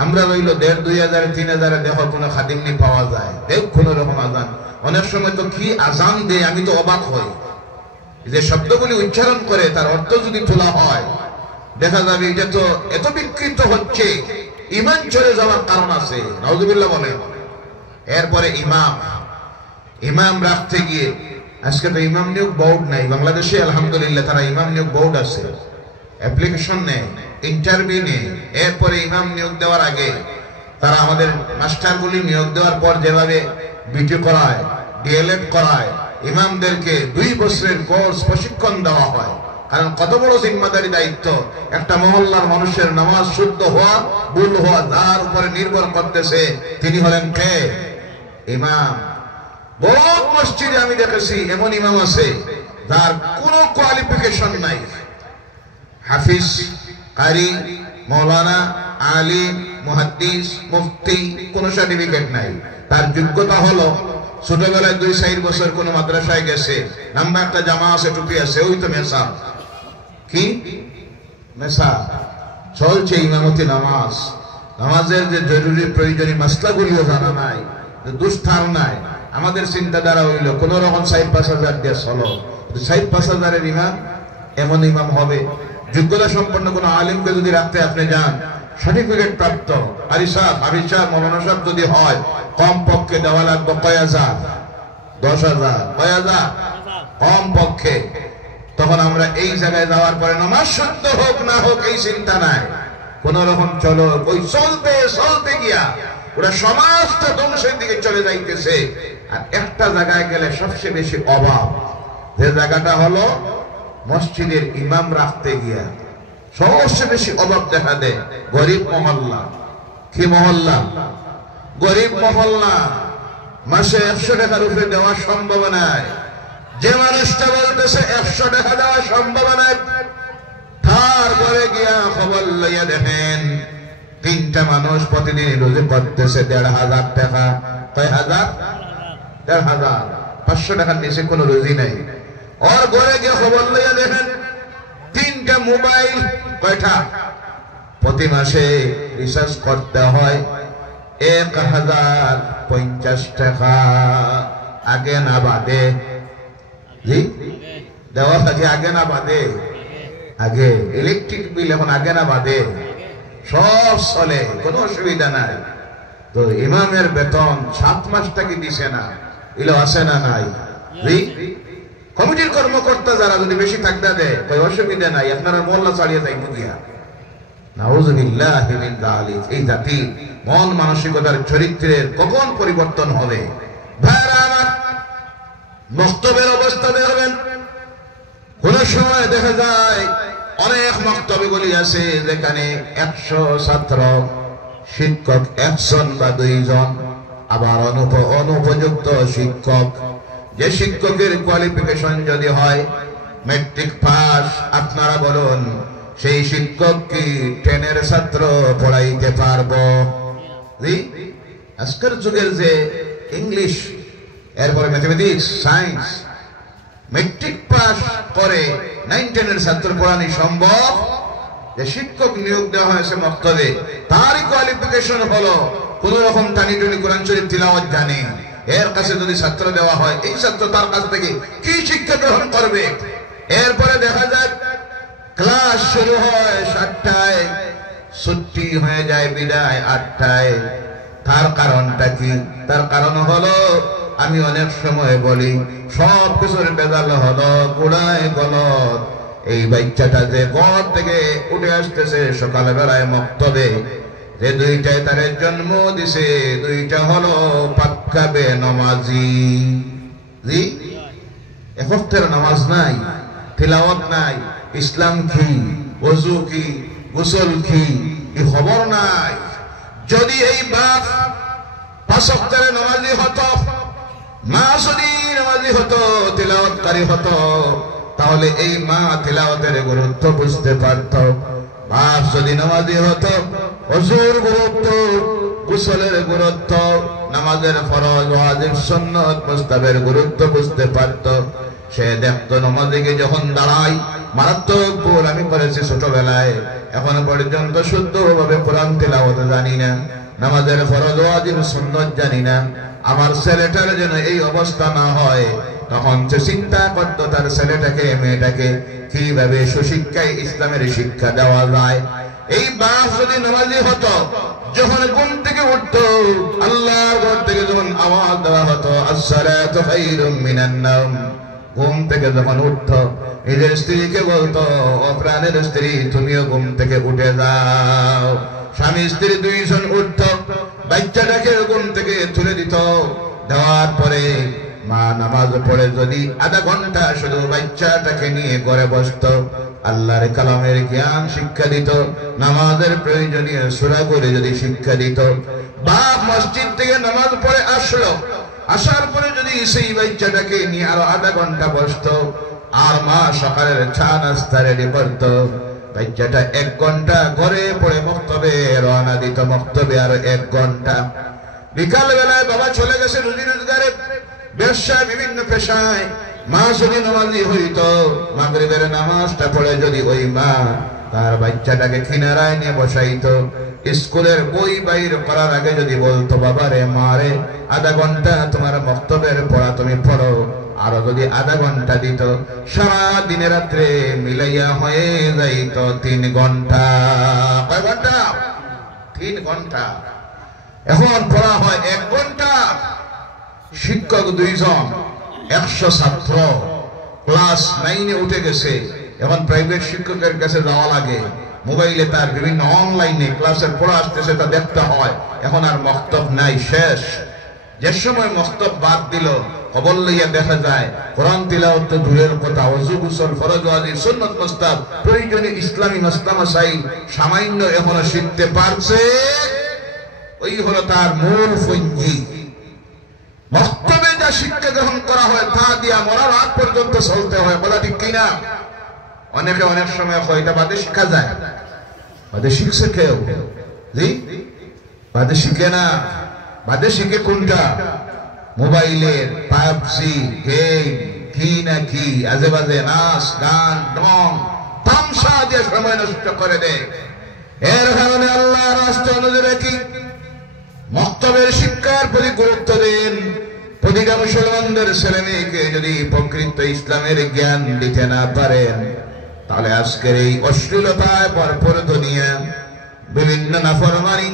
আমরা রইল 1,500 2,000 দেখো কোনো খাদিমনি পাওয়া যায়, দেখ কোন রকম আজান। অনেক সময় তো কি আজান দেয়, আমি তো অবাক হই, যে শব্দগুলি উচ্চারণ করে তার অর্থ যদি তোলা হয় দেখা যাবে এটা তো এত বিকৃত হচ্ছে, ইমান চলে যাওয়ার কারণ আছে। নাউযুবিল্লাহ বলে। এরপরে ইমাম রাখতে গিয়ে, আজকে তো ইমাম নিয়োগ বোর্ড নাই বাংলাদেশে, আলহামদুলিল্লাহ তারা ইমাম নিয়োগ বোর্ড আছে, অ্যাপ্লিকেশন নেয়, ইন্টারভিউ নেয়। এরপরে ইমাম নিয়োগ দেওয়ার আগে তারা আমাদের মাস্টারগুলি নিয়োগ দেওয়ার পর যেভাবে বিটি করায়, ডিএলএড করায়, ইমামদেরকে 2 বছরের কোর্স প্রশিক্ষণ দেওয়া হয়। কারণ কত বড় জিম্মাদারি দায়িত্ব, একটা মহল্লার মানুষের নামাজ শুদ্ধ হওয়া, ভুল হওয়া যার উপরে নির্ভর করতেছে, তিনি হলেন কে? ইমাম। বহুত মসজিদে আমি দেখেছি এমন ইমাম আছে যার কোনো কোয়ালিফিকেশন নাই, হাফিজ, কারি, মাওলানা, আলিম, মুহাদ্দিস, মুফতি, কোনো সার্টিফিকেট নাই। তার যোগ্যতা হলো ছোটবেলায় 2-4 বছর কোন মাদ্রাসায় গেছে, নাম্বার একটা জামা আছে, টুপি আছে, ওই তো মেসা। কি মেসা? চলছে ইমামতি নামাজ, নামাজের যে জরুরি প্রয়োজনীয় মাসলাগুলিও জানা নাই, দুস্থার নাই। আমাদের চিন্তাধারা হইল কোন রকম 4-5 দিয়ে চলো, 4-5 ইমাম এমন ইমাম হবে। যোগ্যতা সম্পন্ন কোন আলিমকে যদি রাখতে আপনি যান, সার্টিফিকেট প্রাপ্ত আরিসাব, হাফিজ, মৌলানা সাহেব যদি হয়, কম পক্ষে দেওয়া লাগবে কয় হাজার? 10,000। কয় হাজার? কম পক্ষে। তখন আমরা এই জায়গায় যাওয়ার পরে নামাজ শুদ্ধ হোক না হোক এই চিন্তা নাই, কোন রকম চলো, ওই চলতে চলতে গিয়া ওরা সমাজটা ধ্বংসের দিকে চলে যাইতেছে। আর একটা জায়গায় গেলে সবচেয়ে বেশি অভাব, যে জায়গাটা হলো মসজিদের ইমাম রাখতে গিয়া সবচেয়ে বেশি অভাব দেখা দেয় গরিব মহল্লা। কি মহল্লা? গরিব মহল্লা। মাসে 100 টাকার উপরে দেওয়া সম্ভব নাই। যে মানুষটা বলতেছে 100 টাকা দেওয়া সম্ভব নাই, তারপরে গিয়া খবর লইয়া দেখেন 3টা মানুষ প্রতিদিন রোজে করতেছে 1,500 টাকা। কয় হাজার? 1,500। 500 টাকার নিচে কোনো রোজি নাই। ওর ঘরে গিয়ে খবর লইয়া দেখেন 3টা মোবাইল। কয়টা? প্রতি মাসে রিচার্জ করতে হয় 1,050 টাকা। আগে না বাদে? জি দেওয়া থাকে আগে না বাদে? আগে। ইলেকট্রিক বিল এখন আগে না বাদে? সব চলে, কোনো অসুবিধা নাই। তো ইমামের বেতন 7 মাসটা কি দিছে না, এগুলো আছে না নাই? জি কমিটির কর্মকর্তা যারা যদি বেশি থাকতে দেয় কোনো অসুবিধা নাই, আপনারা মোল্লা চালিয়ে যাই গিয়া। নাউযুবিল্লাহি মিন যালিক। এই জাতি মন মানসিকতার চরিত্রের কখন পরিবর্তন হবে? ভাইরা আমার, মক্তবের অবস্থা দেখবেন, কোন সময় দেখা যায় অনেক মক্তবগুলি আছে যেখানে 100 ছাত্র, শিক্ষক 1 জন বা 2 জন, আবার অনুপযুক্ত শিক্ষক। যে শিক্ষকের কোয়ালিফিকেশন যদি হয় ম্যাট্রিক পাস, আপনারা বলুন সেই শিক্ষক কি 10-এর ছাত্র পড়াইতে পারবো? আজকের যুগের যে ইংলিশ, এরপরে ম্যাথমেটিক্স, সায়েন্স, ম্যাট্রিক পাস করে 9-10-এর ছাত্র পড়ানো সম্ভব? যে শিক্ষক নিয়োগ দেওয়া হয়েছে মক্তবে, তারই কোয়ালিফিকেশন হলো কোন রকম টানি টুনি কোরআন শরীফ তিলাওয়াত জানে, এর কাছে যদি ছাত্র দেওয়া হয়, এই ছাত্র তার কাছ থেকে কি শিক্ষা গ্রহণ করবে? এরপরে দেখা যায় ক্লাস শুরু হয় 7টায়, ছুটি হয়ে যায় বিদায় 8টায়। তার কারণটা কি? তার কারণ হলো, আমি অনেক সময় বলি, সব কিছুর বেজাল হলো গোড়ায় গলত। এই বাচ্চাটা যে ঘর থেকে উঠে আসতেছে সকালবেলায় মক্তবে, যে দুইটায় তার জন্ম দিছে, দুইটা হলো পাক্কা বেনামাজি। জি, এক ওয়াক্তের নামাজ নাই, তিলাওয়াত নাই, ইসলাম কি, ওযু কি, গোসল কি, এই খবর নাই। যদি এই বাপ 5 ওয়াক্তের নামাজি হতো, মা যদি নামাজি হতো, তিলাওয়াতকারী হতো, তাহলে এই মা তিলাওয়াতের গুরুত্ব বুঝতে পারত। বাপ যদি নামাজি হতো, ওযুর গুরুত্ব, গোসলের গুরুত্ব, নামাজের ফরজ, ওয়াজিব, সুন্নাত, মুস্তাহাবের গুরুত্ব বুঝতে পারত। সে দেখতো নামাজিকে যখন দাঁড়ায়, মারাত্মক ভুল আমি করেছি ছোটবেলায়, এখনো পর্যন্ত শুদ্ধভাবে কোরআন তিলাওয়াত জানি না, নামাজের ফরজ, ওয়াজিব, সুন্নাত জানি না, আমার ছেলেটার যেন এই অবস্থা না হয়। তখন সে চিন্তা করতো তার ছেলেটাকে, মেয়েটাকে কিভাবে সুশিক্ষায় ইসলামের শিক্ষা দেওয়া যায়। এই বাপ যদি নামাজি হতো, যখন ঘুম থেকে উঠতো, আল্লাহর ঘর থেকে যখন আওয়াজ দেওয়া হতো আসসালাতু খায়রুম মিনান নাওম, ঘুম থেকে যখন উঠতো, নিজের স্ত্রীকে বলতো, ও প্রাণের স্ত্রী, তুমিও ঘুম থেকে উঠে যাও। স্বামী স্ত্রী দুইজন উঠতো, বাচ্চাটাকে ঘুম থেকে তুলে দিত। দেওয়ার পরে মা নামাজ পড়ে যদি আধা ঘন্টা শুধু বাচ্চাটাকে নিয়ে ঘরে বসতো, আল্লাহর কালামের জ্ঞান শিক্ষা দিত, নামাজের প্রয়োজনীয় সূরা করে যদি শিক্ষা দিত। বাপ মসজিদ থেকে নামাজ পড়ে আসলো, আসার পরে যদি সেই বাচ্চাটাকে নিয়ে আরো আধা ঘন্টা বসতো, আর মা সকালের চা নাস্তা রেডি করতো, বাচ্চাটা 1 ঘন্টা ঘরে পড়ে মক্তবে রওনা দিত। মক্তবে আরো 1 ঘন্টা। বিকাল বেলায় বাবা চলে গেছে রুজি রোজগারে, ব্যবসায়, বিভিন্ন পেশায়। মা যদি নামাজি হইত, মাগরিবের নামাজটা পড়ে যদি ওই মা তার বাচ্চাটাকে কিনারায় নিয়ে বসাইতো, স্কুলের বই বাইর করার আগে যদি বলতো, বাবা রে, মা রে, আধা ঘন্টা তোমার মক্তবের পড়া তুমি পড়ো, আরো যদি আধা ঘন্টা দিত, সারা দিনে রাত্রে মিলাইয়া হয়ে যাইত 3 ঘন্টা। কয় ঘন্টা? 3 ঘন্টা। এখন পড়া হয় 1 ঘন্টা। শিক্ষক 2 জন, 100 ছাত্র, ক্লাস 9-এ উঠে গেছে। এখন প্রাইভেট শিক্ষকের কাছে যাওয়া লাগে, মোবাইলে তার বিভিন্ন অনলাইনে ক্লাসের পড়া আসতেছে, তা দেখতে হয়। এখন আর মক্তব নাই, শেষ। যে সময় মক্তব বাদ দিল, খবর লইয়া দেখা যায় কোরআন তিলাওয়াত তো দূরের কথা, ওযু, গোসল, ফরজ, ওয়াজিব, সুন্নাত, মুস্তাহাব, প্রয়োজনীয় ইসলামী মাসলা মাসাইল সামান্য এখনো শিখতে পারছে। ওই হলো তার মূল পুঁজি। মক্তবে যা শিক্ষা গ্রহণ করা হয়, তা দিয়া মরার আগ পর্যন্ত চলতে হয়। বলা ঠিক কিনা? অনেকে অনেক সময় হয় এটা বাদে শিক্ষা যায়। বাদে শিখছে কেউ? জি, বাদে শিখে না। বাদে শিখে কোনটা? মোবাইলের পাবজি গেম, কি না কি আজে বাজে নাচ, গান, ঢং, তামসা দিয়ে সময় নষ্ট করে দেয়। এর কারণে আল্লাহর রাস্তা অনুযায়ী রাখি, মক্তবের শিক্ষার প্রতি গুরুত্ব দিন। প্রতিটা মুসলমানদের ছেলে মেয়েকে যদি প্রকৃত ইসলামের জ্ঞান দিতে না পারেন, তাহলে আজকের এই অশ্লীলতায় ভরপুর দুনিয়া, বিভিন্ন নাফরমানি,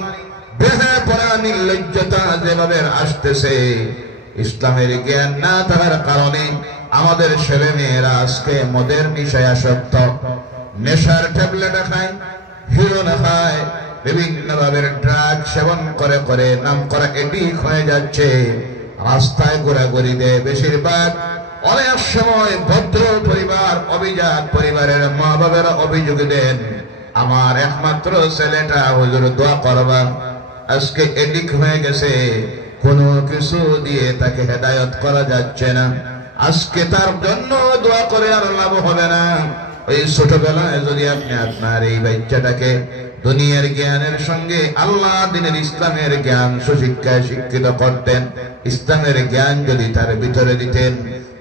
বেহায়াপনা, নির্লজ্জতা যেভাবে আসতেছে, ইসলামের জ্ঞান না থাকার কারণে আমাদের ছেলে মেয়েরা আজকে মদের নেশায় আসক্ত, নেশার ট্যাবলেট খায়, হিরোইন খায়, বিভিন্ন ভাবে ড্রাগ সেবন করে করে নাম করা এডিক্ট হয়ে যাচ্ছে। রাস্তায় ঘোরাঘুরি দেয় বেশিরভাগ। অনেক সময় ভদ্র পরিবার, অভিজাত পরিবারের মা বাবারা অভিযোগ দেন, আমার একমাত্র ছেলেটা হুজুর দোয়া করবা, আজকে এডিক্ট হয়ে গেছে, কোনো কিছু দিয়ে তাকে হেদায়েত করা যাচ্ছে না, আজকে তার জন্য দোয়া করে আর লাভ হবে না। ওই ছোটবেলায় যদি আপনি আপনার এই বাচ্চাটাকে দুনিয়ার জ্ঞানের সঙ্গে আল্লাহ দ্বীনের ইসলামের জ্ঞান সুশিক্ষায় শিক্ষিত করতেন, ইসলামের জ্ঞান যদি তার ভিতরে দিতেন,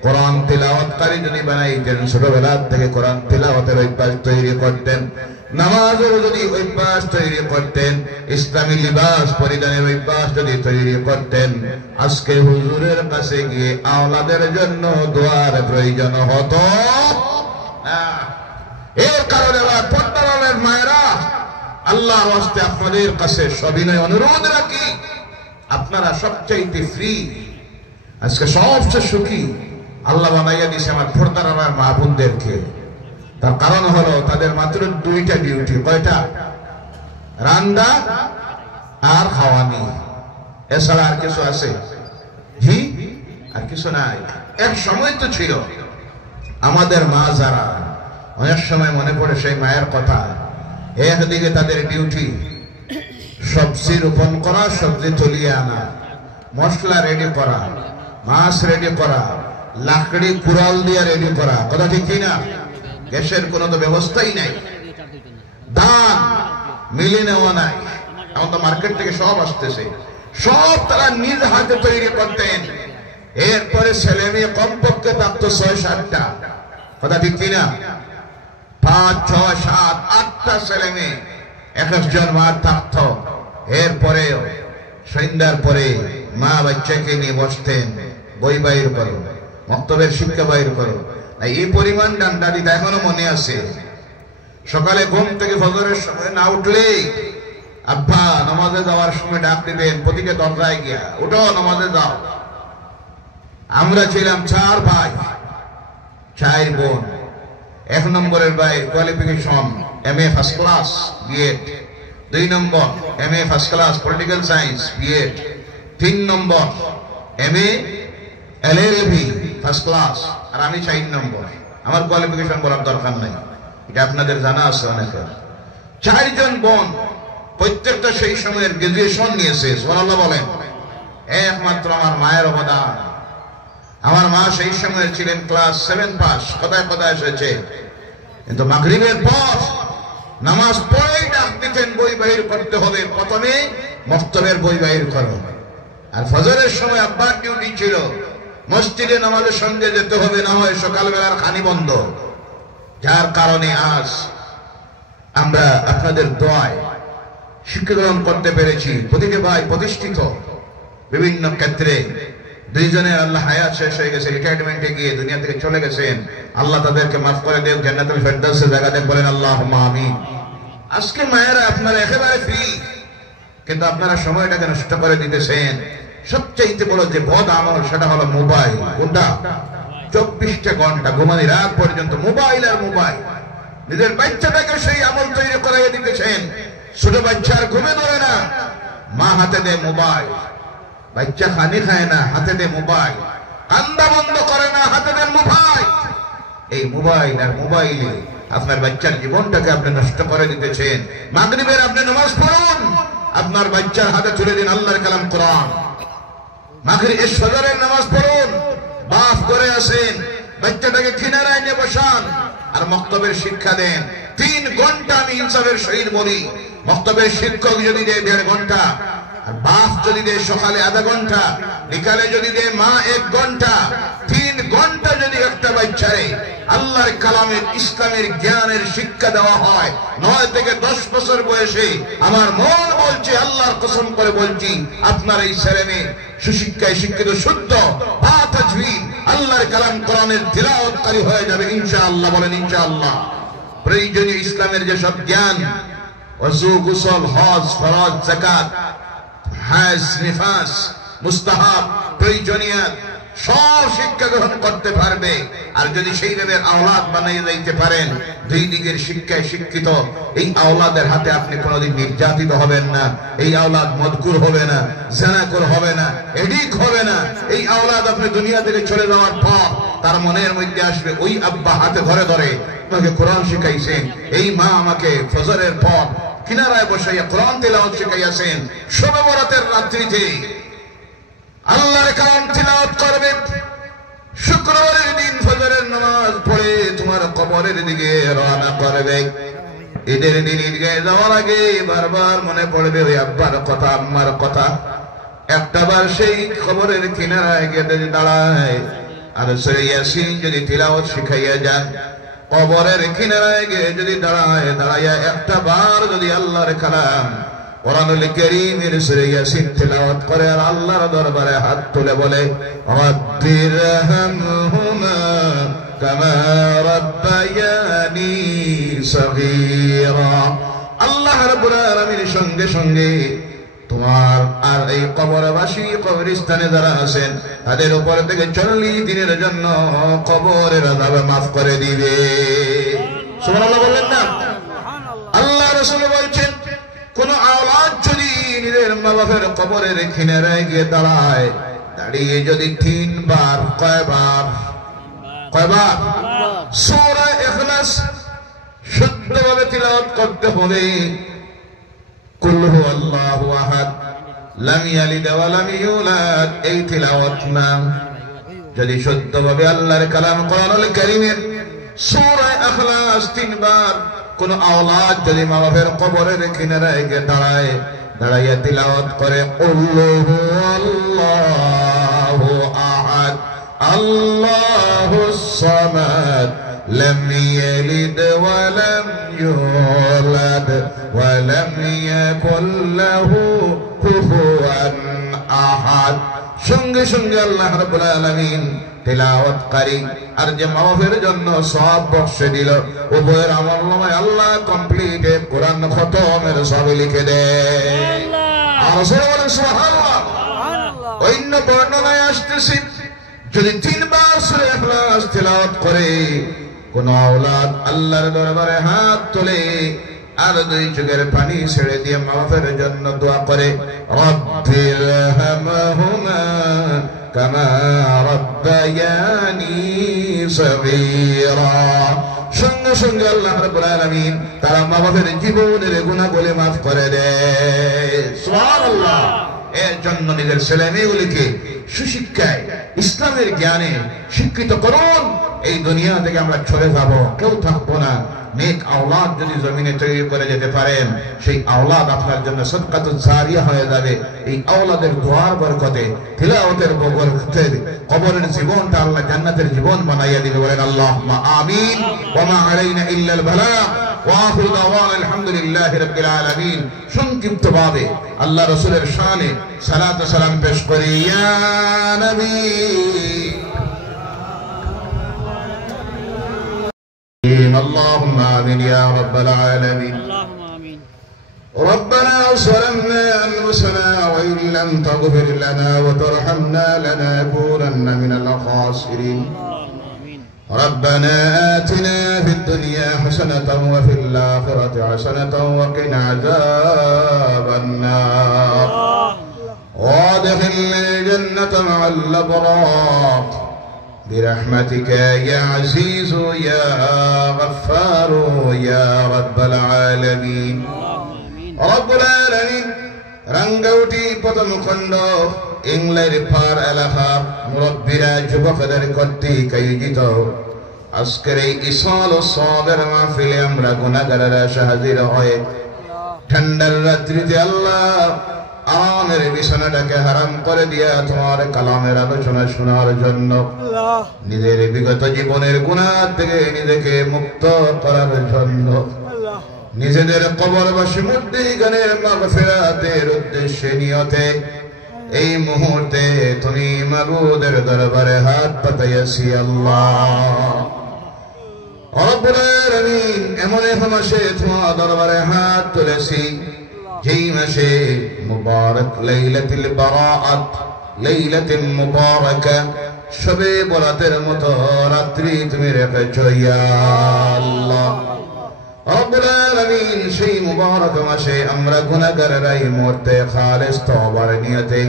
কোরআন তিলাওয়াতকারী যদি বানাইতেন, ছোটবেলা থেকে কোরআন তিলাওয়াতের অভ্যাস তৈরি করতেন, নামাজের যদি অভ্যাস তৈরি করতেন, ইসলামী লিবাস পরিধানের অভ্যাস যদি তৈরি করতেন, আজকে হুজুরের কাছে গিয়ে আওলাদের জন্য দোয়ার প্রয়োজন হতো না। এর কারণে পর্দার মায়েরা, আল্লাহর ওয়াস্তে আপনাদের কাছে সবিনয় অনুরোধ রাখি, আপনারা সবচাইতে ফ্রি, আজকে সবচেয়ে সুখী আল্লাহ বানাইয়া দিয়েছে আমার পর্দার মা বোনদেরকে। তার কারণ হলো তাদের মাত্র দুইটা ডিউটি। কয়টা? রান্না আর খাওয়ানি, এছাড়া আর কিছু আছে? জি, আর কিছু নাই। এক সময় তো ছিল আমাদের মা যারা, অনেক সময় মনে পড়ে সেই মায়ের কথা, একদিকে তাদের ডিউটি সবজি রোপণ করা, সবজি তুলিয়ে আনা, মশলা রেডি করা, মাছ রেডি করা, লাকড়ি কুড়াল দিয়ে রেডি করা, কথা ঠিক কিনা? গ্যাসের কোনো তো ব্যবস্থাই নাই, ধান মিলে নেওয়া নাই, এখন তো মার্কেট থেকে সব আসতেছে, সব তারা নিজ হাতে তৈরি করতেন। এরপরে ছেলে মেয়ে কমপক্ষে থাকতো ৬-৭টা, কথা ঠিক কিনা? ৫, ৬, ৭, ৮টা ছেলে মেয়ে এক একজন মা থাকতো। এরপরে সন্ধ্যার পরে মা বাচ্চাকে নিয়ে বসতেন, বই বাইর করো, মক্তবের শিক্ষা বাইর করো। এই পরিমাণ ডান্ডা দিতে এখনো মনে আছে। সকালে ঘুম থেকে ফজরের সময় না উঠলে আব্বা নামাজে যাওয়ার সময় ডাক দিতেন প্রতিটা দরজায় গিয়া, উঠো নামাজে যাও। আমরা ছিলাম 4 ভাই 4 বোন। 1 নম্বরের ভাই qualification MA first class B Ed, 2 number MA first class political science B Ed, 3 number MA LLB first class, আর আমি 4 নম্বর। আমার কোয়ালিফিকেশন বলার দরকার নাই, এটা আপনাদের জানা আছে অনেকের। 4 জন বোন, প্রত্যেকটা সেই সময়ের গ্রাজুয়েশন নিয়েছে, সুবহানাল্লাহ বলেন। একমাত্র আমার মায়ের অবদান। আমার মা সেই সময়ের ছিলেন ক্লাস 7 পাস, কোথায় কোথায় এসেছে। কিন্তু মাগরিবের পর নামাজ পড়েই ডাক দিতেন বই বাহির করতে হবে, প্রথমে মক্তবের বই বাহির করো। আর ফজরের সময় আব্বার ডিউটি ছিল মসজিদে নামাজের সঙ্গে যেতে হবে, না হয় সকালবেলার খানি বন্ধ। যার কারণে আজ আমরা আপনাদের দোয়ায় শিক্ষা গ্রহণ করতে পেরেছি। প্রতিটি ভাই প্রতিষ্ঠিত বিভিন্ন ক্ষেত্রে। 2 জনের আল্লাহ হায়াত শেষ হয়ে গেছে, রিটায়ারমেন্টে গিয়ে দুনিয়া থেকে চলে গেছেন। আল্লাহ তাদেরকে মাফ করে দেন, জান্নাতুল ফেরদাউসে জায়গা দেন, বলেন আল্লাহুম্মা আমিন। আজকে মায়েরা আপনারা একেবারে ফ্রি, কিন্তু আপনারা সময়টাকে নষ্ট করে দিতেছেন। সবচেয়ে বড় যে বদ আমল সেটা হলো মোবাইল। কোনটা? 24টা ঘন্টা ঘুমানোর রাত পর্যন্ত মোবাইল আর মোবাইল। নিজের বাচ্চাটাকে সেই আমল তৈরি করাইয়া দিতেছেন। ছোট বাচ্চার ঘুমে ধরে না, মা হাতে দেয় মোবাইল। বাচ্চা খানি খায় না, হাতে দেয় মোবাইল। কান্দা বন্ধ করে না, হাতে দেন মোবাইল। এই মোবাইল আর মোবাইলে আপনার বাচ্চার জীবনটাকে আপনি নষ্ট করে দিতেছেন। মাগরিবের আপনি নামাজ পড়ুন, আপনার বাচ্চার হাতে তুলে দিন আল্লাহর কালাম কোরআন। মাগরিবের ফজরের নামাজ পড়ুন, বাপ করে আসেন, বাচ্চাটাকে কিনারায় নিয়ে বসান আর মক্তবের শিক্ষা দেন। 3 ঘন্টা আমি ইনসাফের সহিত বলি, মক্তবের শিক্ষক যদি দেয় 1.5 ঘন্টা, আর বাপ যদি দেয় সকালে আধা ঘন্টা, বিকালে যদি দেয় মা 1 ঘন্টা, 3 ঘন্টা যদি একটা বাচ্চারে আল্লাহর কালামের ইসলামের জ্ঞানের শিক্ষা দেওয়া হয়, 9 থেকে 10 বছর বয়সে, আমার মন বলছে, আল্লাহর কসম করে বলছি, আপনার এই ছেলে মেয়ে সুশিক্ষায় শিক্ষিত, শুদ্ধ বা তাজবীদ আল্লাহর কালাম কোরআনের তিলাওয়াতকারী হয়ে যাবে ইনশাআল্লাহ। বলেন ইনশাআল্লাহ। প্রয়োজনীয় ইসলামের যে সব জ্ঞান, ওযু, গোসল, হজ, ফরজ, যাকাত, হাজ, নিফাস, মুস্তাহাব, প্রয়োজনীয়ত সব শিক্ষা গ্রহণ করতে পারবে। আর যদি সেইভাবে আওলাদ বানাইয়ে যাইতে পারেন, 2 দিকের শিক্ষায় শিক্ষিত, এই আওলাদের হাতে আপনি কোনোদিন নির্যাতিত হবেন না। এই আওলাদ মদকুর হবে না, জানাকুর হবে না, এডিক হবে না। এই আওলাদ আপনি দুনিয়া থেকে চলে যাওয়ার পর তার মনের মধ্যে আসবে, ওই আব্বা হাতে ধরে ধরে আমাকে কোরআন শিখাইছেন, এই মা আমাকে ফজরের পর কিনারায় বসাইয়া কোরআন তিলাওয়াত শিখাইয়াছেন। শবে বরাতের রাত্রিতে আল্লাহর কালাম তিলাওয়াত করবে। শুক্রবারের দিন ফজরের নামাজ পড়ে তোমার কবরের দিকে রওনা করবে। ঈদের দিন ঈদগাহে যাওয়ার আগে বারবার মনে পড়বে ওই আব্বার কথা, আম্মার কথা। একটাবার সেই কবরের কিনারায় গিয়ে যদি দাঁড়ায় আর সূরা ইয়াসিন যদি তিলাওয়াত শিখাইয়া যান, কবরের কিনারায় গিয়ে যদি দাঁড়াইয়া একটা বার যদি আল্লাহর কালাম কোরআনুল কারীমের সূরা ইয়াসিন তিলাওয়াত করে আর আল্লাহর দরবারে হাত তুলে বলে, রাব্বিরহামহুমা কামা রাব্বায়ানি সগীরা, আল্লাহ রাব্বুল আলামিনের সঙ্গে সঙ্গে তোমার আর এই কবরবাসী কবরস্থানে যারা আছেন তাদের উপর থেকে 40 দিনের জন্য কবরের আযাব মাফ করে দিবে। সুবহানাল্লাহ বললেন না? আল্লাহ রাসূল বলছেন কোন আওলাদ যদি নিজের মা বাবার কবরের কিনারায় গিয়ে দাঁড়ায়, দাঁড়িয়ে যদি 3 বার কয়বার সূরা ইখলাস শুদ্ধভাবে তিলাওয়াত করতে হবে। কুল হুয়াল্লাহু আহাদ লাম ইয়ালিদ ওয়া লাম ইউলাদ, এই তিলাওয়াত না। যদি শুদ্ধভাবে আল্লাহর কালাম কোরআনুল কারীমের সূরা ইখলাস 3 বার কোন আওলাদ যদি মা বাবার কবরের কিনারায় গিয়ে দাঁড়ায়, দাঁড়াইয়া তিলাওয়াত করে আল্লাহু আল্লাহু আহাদ আল্লাহুস সামাদ লাম ইয়ালিদ ওয়া লাম ইউলাদ ওয়া লাম ইয়াকুল লাহু কুফুয়ান আহাদ। সঙ্গে সঙ্গে আল্লাহ রাব্বুল আলামিন তিলাওয়াতকারী আর যে মাওফের জন্য সওয়াব বখশে দিল, উভয়ের আমলনামায় আল্লাহ কমপ্লিট কোরআন খতমের সব লিখে দেয়। আর সুবহানাল্লাহ। অন্য বর্ণনায় আসতেছে যদি 3 বার সূরা ইখলাস তিলাওয়াত করে কোন আওলাদ আল্লাহর দরবারে হাত তোলে আর 2 চোখের পানি ছেড়ে দিয়ে মাওফের জন্য দোয়া করে, রব্বির হামহুমা কামা রাব্বায়ানি সগীরা, সঙ্গে সঙ্গে আল্লাহ রাব্বুল আলামিন তার মা বাবার জীবনের গুনাহগুলি মাফ করে দেয়। সুবহানাল্লাহ। এর জন্য নিজের ছেলে মেয়েগুলিকে সুশিক্ষায় ইসলামের জ্ঞানে শিক্ষিত করুন। এই দুনিয়া থেকে আমরা চলে যাব, কেউ থাকবো না। নেক আওলাদ যদি জমিনে তৈরি করে যেতে পারেন, সেই আওলাদ আপনার জন্য সদকাতুল জারিয়া হয়ে যাবে। এই আওলাদের দোয়ার বরকতে, তিলাওয়াতের বরকতে কবরের জীবনটা আল্লাহ জান্নাতের জীবন বানাইয়া দিবে। বলেন আল্লাহুম্মা আমিন। ওয়া মা আলাইনা ইল্লাল বালাগ ওয়া আখিরু দাওয়ানা আলহামদুলিল্লাহি রাব্বিল আলামিন। সংক্ষিপ্তভাবে আল্লাহ রাসূলের শানে সালাত ও সালাম পেশ করি। ইয়া নবী اللهم آمين يا رب العالمين. اللهم آمين. ربنا ظلمنا أنفسنا وإن لم تغفر لنا وترحمنا لنكونن من الخاسرين. اللهم آمين. ربنا آتنا في الدنيا حسنة وفي الآخرة حسنة وقنا عذاب النار. وادخلنا الجنة مع الأبرار برحمتك يا عزيز يا غفار يا رب العالمين. رب العالمين রাঙ্গাউটি প্রথম খণ্ড ইংল্যান্ড পার এলাকার মুরব্বীরা যুবকদের কর্তৃক আয়োজিত আজকের এই ইসাল ও সওয়াবের মাহফিলে আমরা গুনাহগারেরা হাজির হয়ে ঠান্ডার রাত্রিতে আল্লাহ আমাদের বিছানাটাকে হারাম করে দিয়া তোমার কালামের আলোচনা শোনার জন্য, নিজের বিগত জীবনের গুনাহ থেকে নিজেকে মুক্ত করার জন্য, নিজেদের কবরবাসী মুর্দিগানের মাগফিরাতের উদ্দেশ্যে নিয়তে এই মুহূর্তে তুমি মাবুদের দরবারে হাত পাতাইয়াছি। আল্লাহ রব্বুল আলামিন এমন এক মাসে তোমার দরবারে হাত তুলেছি যেই মাসে মুবারক লাইলাতুল বারাআত, লাইলাতুল মুবারাকা, শবে বরাতের মতো রাত্রি তুমি রেখেছো ইয়া আল্লাহ রব্বুল আলামিন। সেই মুবারক মাসে আমরা গুনাহগাররা এই মুহূর্তে খালিস তওবার নিয়তে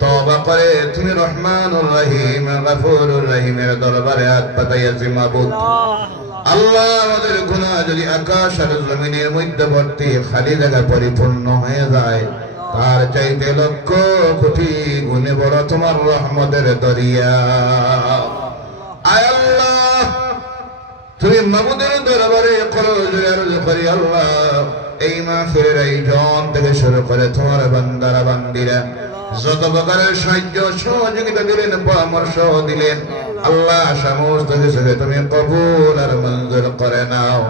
তওবা করে তুমি রহমানুর রহিম গফুরুর রহিমের দরবারে হাত পাতাইয়াছি। মাবুদ আল্লাহ, আমাদের গুনাহ যদি আকাশ আর জমিনের মধ্যবর্তী খালি জায়গা পরিপূর্ণ হয়ে যায়, তার চাইতে লক্ষ কোটি গুণে বড় তোমার রহমতের দরিয়া। আয় আল্লাহ, তুমি মাবুদের দরবারে করজোরে করি আল্লাহ, এই মাহফিলের আয়োজন থেকে শুরু করে তোমার বান্দারা বান্দিরা যত প্রকারের সাহায্য সহযোগিতা দিলেন, পরামর্শ দিলেন, আল্লাহ সমস্ত কিছুকে তুমি কবুল আর মঞ্জুর করে নাও।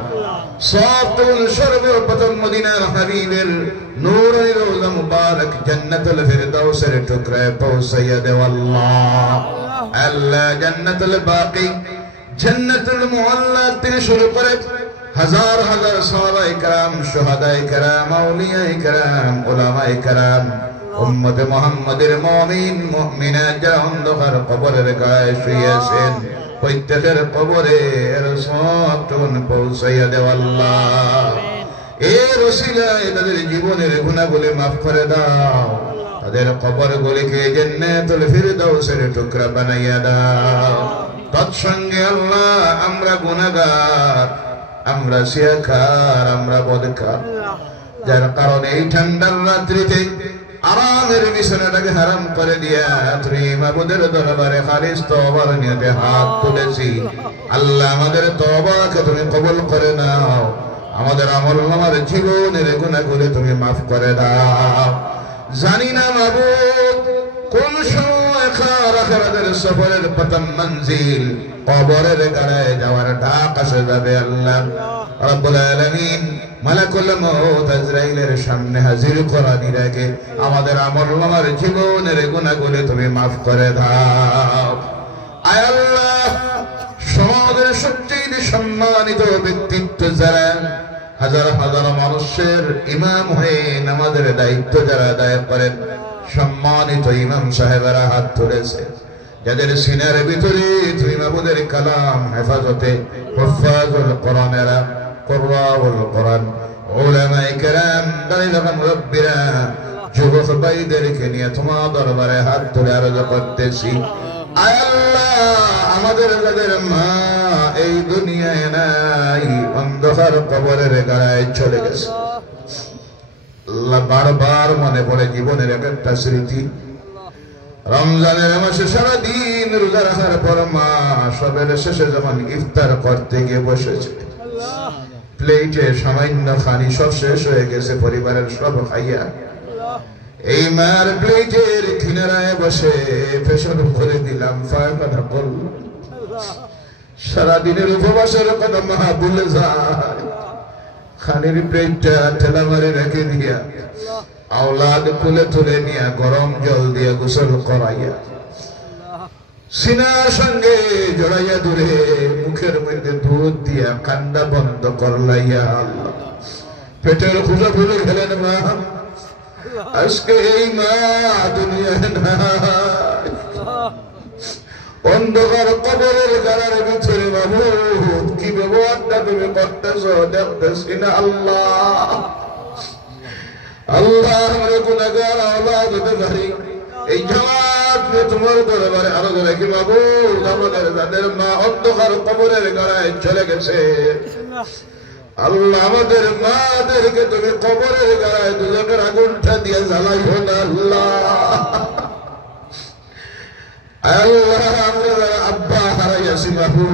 সর্বপ্রথম মদিনার হাবিবের নূরানি রওজা মুবারক জান্নাতুল ফিরদাউসের টুকরায় পৌঁছাইয়া দেও আল্লাহ। আল্লাহ জান্নাতুল বাকি, জান্নাতুল মুআল্লা থেকে শুরু করে হাজার হাজার সাহাবায়ে কেরাম, শুহাদায়ে কেরাম, আউলিয়ায়ে কেরাম, উলামায়ে কেরাম, উম্মতে মুহাম্মাদের মুমিন মুমিনাত যারা অন্ধকার কবরের গায়ে শুয়ে আছেন, প্রত্যেকের কবরে এর সবটুকুন পৌঁছাইয়া দেও আল্লাহ। এর ওসিলায় তাদের জীবনের গুনাহগুলি মাফ করে দাও, তাদের কবরগুলিকে জান্নাতুল ফিরদাউসের টুকরা বানাইয়া দাও। তৎসঙ্গে আল্লাহ আমরা গুনাহগার, আমরা শিয়াকার, আমরা বদকার, যার কারণে এই ঠান্ডার রাত্রিতে আরামের বিছানাটাকে হারাম করে দিয়া তুমি মাবুদের দরবারে খালিস তওবার নিয়তে হাত তুলেছি। আল্লাহ আমাদের তওবাকে তুমি কবুল করে নাও, আমাদের আমলনামার জীবনের গুনাহগুলি তুমি মাফ করে দাও। জানি না মাবুদ কোন সময় আখিরাতের সফরের প্রথম মঞ্জিল কবরের গাড়ায় যাওয়ার ডাক আসে যাবে। আল্লাহ রাব্বুল আলামিন মালাকুল মউত আজরাইলের সামনে হাজির করানি রেখে আমাদের আমলনামার জীবনের গুনাহগুলি তুমি মাফ করে দাও। আয় আল্লাহ, সমাজের সবচেয়ে সম্মানিত ব্যক্তিত্ব যারা, হাজার হাজার মানুষের ইমাম হয়ে নামাজের দায়িত্ব যারা আদায় করেন, সম্মানিত ইমাম সাহেবেরা হাত তুলেছে, যাদের সিনার ভিতরে তুমি মাবুদের কালাম হেফাজতে হুফাজুল কোরআনেরা, কুররাউল কোরআন, উলামায়ে কেরাম, দাঁড়িয়ে মুরব্বিরা, যুবক ভাইদেরকে নিয়ে তোমার দরবারে হাত তুলে আরজ করতেছি। আয় আল্লাহ, আমাদের যাদের মা এই দুনিয়ায় নাই, অন্ধকার কবরের গাড়ায় চলে গেছে, আল্লাহ বারবার মনে পড়ে জীবনের এক একটা স্মৃতি। রমজানের মাসে সারাদিন রোজা রাখার পর মা সবের শেষে যখন ইফতার করতে গিয়ে বসেছে, প্লেটে সামান্য খানি সব শেষ হয়ে গেছে, পরিবারের সব খাইয়া এই মার প্লেটের কিনারায় বসে পেছন করে দিলাম কথা বল। সারাদিনের উপবাসের কথা মা ভুলে যায়, খানির প্লেটটা ঠেলা মারে রেখে দিয়া আওলাদ কুলে তুলে নিয়ে গরম জল দিয়ে গোসল করাইয়া সিনার সঙ্গে জড়াইয়া দূরে মুখের মধ্যে দুধ দিয়া কান্না বন্ধ করলাইয়া আল্লাহ পেটের খুঁজা ফুলে গেলেন মা। আজকে এই মা দুনিয়ায় নাই, অন্ধকার কবরের গাড়ার ভিতরে বাবু কি ব্যবহারটা তুমি করতেছ দেখতেছি না। আল্লাহ আল্লাহ, আমরা গুনাহগার আওলাদ হতে পারি, এই জামাত তোমার দরবারে আরো রাখি বাবু। আমাদের যাদের মা অন্ধকার কবরের গাড়ায় চলে গেছে, আল্লাহ আমাদের মাদেরকে তুমি কবরের গাড়ায় দুজনের আগুনটা দিয়ে জ্বালাইও না। আল্লাহ আমরা আব্বা হারাইয়াছি বাবু,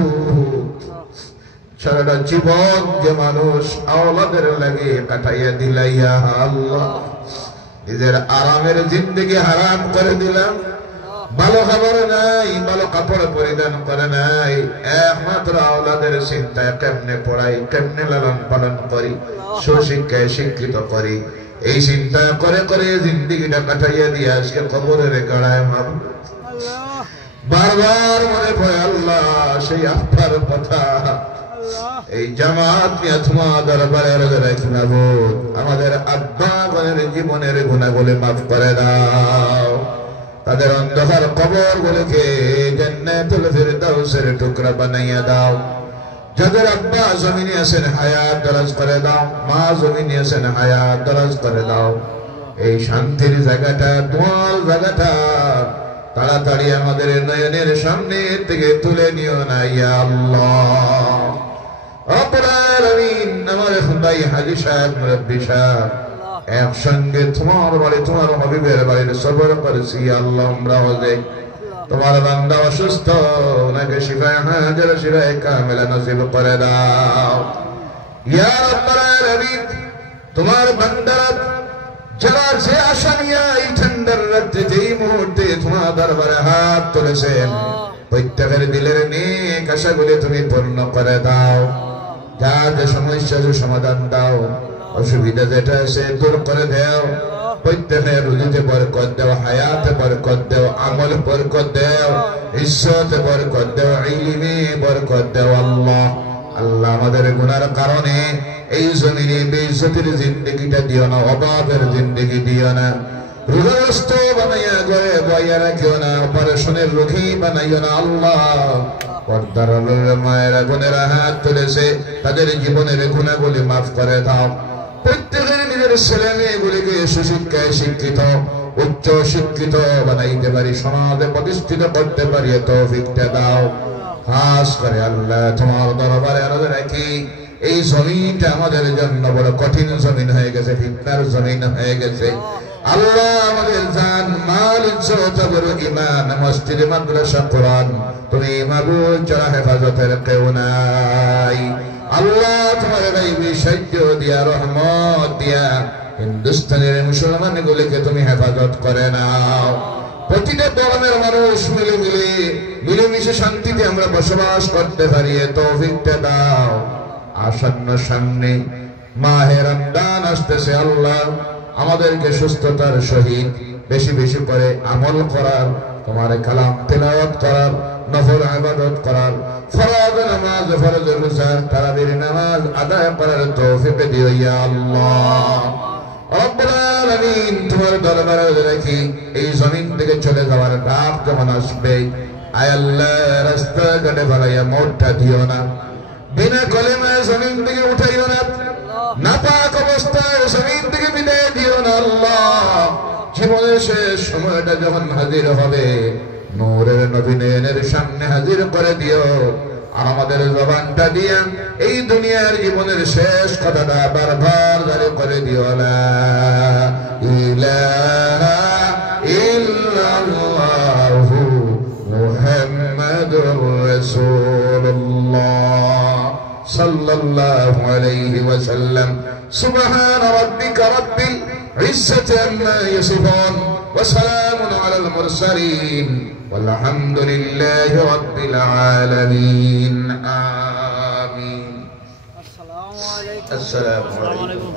সারাটা জীবন যে মানুষ আওলাদের লাগে কাটাইয়া দিলাইয়া আল্লাহ, নিজের আরামের জিন্দেগি হারাম করে দিলাম। ভালো খাবার নাই, ভালো কাপড় পরিধান করে নাই, একমাত্র আওলাদের চিন্তায় কেমনে পড়াই, কেমনে লালন পালন করি, সুশিক্ষায় শিক্ষিত করি, এই চিন্তা করে করে জিন্দেগিটা কাটাইয়া দিয়ে আজকে কবরের গাড়ায় মার বারবার মনে পড়ে আল্লাহ সেই আব্বার কথা। এই জামাত নিয়ে তোমার দরবারে রাখি মাবুদ, আমাদের আব্বা গণের জীবনের গুনাহগুলি মাফ করে দাও, তাদের অন্ধকার কবরগুলোকে জান্নাতুল ফিরদাউসের টুকরা বানাইয়া দাও। যাদের আব্বা জমিনে আছেন হায়াত দরাজ করে দাও, মা জমিনে আছেন হায়াত দরাজ করে দাও। এই শান্তির জায়গাটা, দোয়াল জায়গাটা তাড়াতাড়ি আমাদের নয়নের সামনে থেকে তুলে নিও না ইয়া আল্লাহ। রব্বুল আলামিন, আমার ভাই হাজী সাহেব, মুরব্বী সাহেব একসঙ্গে তোমার বাড়ি, তোমার হাবিবের বাড়ির সফর করেছি আল্লাহ। আমরা হলে তোমার বান্দা অসুস্থ, ওনাকে শিফায়ে হাজির, শিফায়ে কামিলা নসিব করে দাও ইয়া রব্বুল আলামিন। তোমার বান্দারা যারা যে আশা নিয়ে এই ঠান্ডার রাত্রিতে এই মুহূর্তে তোমার দরবারে হাত তুলেছেন, প্রত্যেকের দিলের নেক আশাগুলি তুমি পূর্ণ করে দাও। যা যে সমস্যা সমাধান দাও, অসুবিধা যেটা আছে দূর করে দাও। প্রত্যেকের রুজিতে বরকত দাও, হায়াতে বরকত দাও, আমলে বরকত দাও, ইজ্জতে বরকত দাও, ইলমে বরকত দাও আল্লাহ। আল্লাহ আমাদের গুনার কারণে এই জমিনে বেইজ্জতির জিন্দেগিটা দিও না, অভাবের জিন্দেগি দিও না। রোগগ্রস্ত বানাইয়া ঘরে বইয়া রাখিও না, অপারেশনের রোগী বানাইও না আল্লাহ। পর্দার মায়েরা বোনেরা হাত তুলেছে, তাদের জীবনের গুণাগুলি মাফ করে দাও। প্রত্যেকের নিজের ছেলে মেয়েগুলিকে সুশিক্ষায় শিক্ষিত, উচ্চ শিক্ষিত বানাইতে পারি, সমাজে প্রতিষ্ঠিত করতে পারি, তৌফিকটা দাও। খাস করে আল্লাহ তোমার দরবারে আরজ রাখি, এই জমিনটা আমাদের জন্য বড় কঠিন জমিন হয়ে গেছে, ফিতনার জমিন হয়ে গেছে। আল্লাহ আমাদের জান মাল ইজ্জত বড় ঈমান মসজিদ মাদ্রাসা কোরআন তুমি মাবুদ যারা হেফাজতের কেউ নাই। আল্লাহ তোমার গায়বী সাহায্য দিয়া রহমত দিয়া হিন্দুস্তানের মুসলমান গুলিকে তুমি হেফাজত করে নাও। প্রতিটা ধর্মের মানুষ মিলেমিশে শান্তিতে আমরা বসবাস করতে পারি, তৌফিকটা দাও। আসন্ন সামনে মাহে রমজান আসতেছে, আল্লাহ আমাদেরকে সুস্থতার সহিত বেশি বেশি করে আমল করার, তোমার কালাম তেলাওয়াত করার, নফল ইবাদত করার, ফরজ নামাজ, ফরজ রোজা, তারাবির নামাজ আদায় করার তৌফিক দিও ইয়া আল্লাহ। রব্বুল আলামিন তোমার দরবারে রাখি, এই জমিন থেকে চলে যাওয়ার ডাক যখন আসবে, আয় আল্লাহ রাস্তাঘাটে ফেলাইয়া মোটটা দিও না, বিনা কলেমায় জমিন থেকে উঠাইও না, নাপাক অবস্থায় জমিন থেকে বিদায় দিও না আল্লাহ। জীবনের শেষ সময়টা যখন হাজির হবে, নূরের নবীনের সামনে হাজির করে দিও। আর আমাদের জবানটা দিয়া এই দুনিয়ার জীবনের শেষ কথাটা বারবার জারি করে দিও, লা ইলাহা ইল্লাল্লাহু মুহাম্মাদুর রাসূলুল্লাহ সাল্লাল্লাহু আলাইহি ওয়াসাল্লাম। সুবহান রাব্বিকা রাব্বিল ইজ্জাতি আম্মা ইয়াসিফুন ওয়া সালামুন আলাল মুরসালিন walhamdulillahi rabbil alamin. Amin. Assalamu alaikum.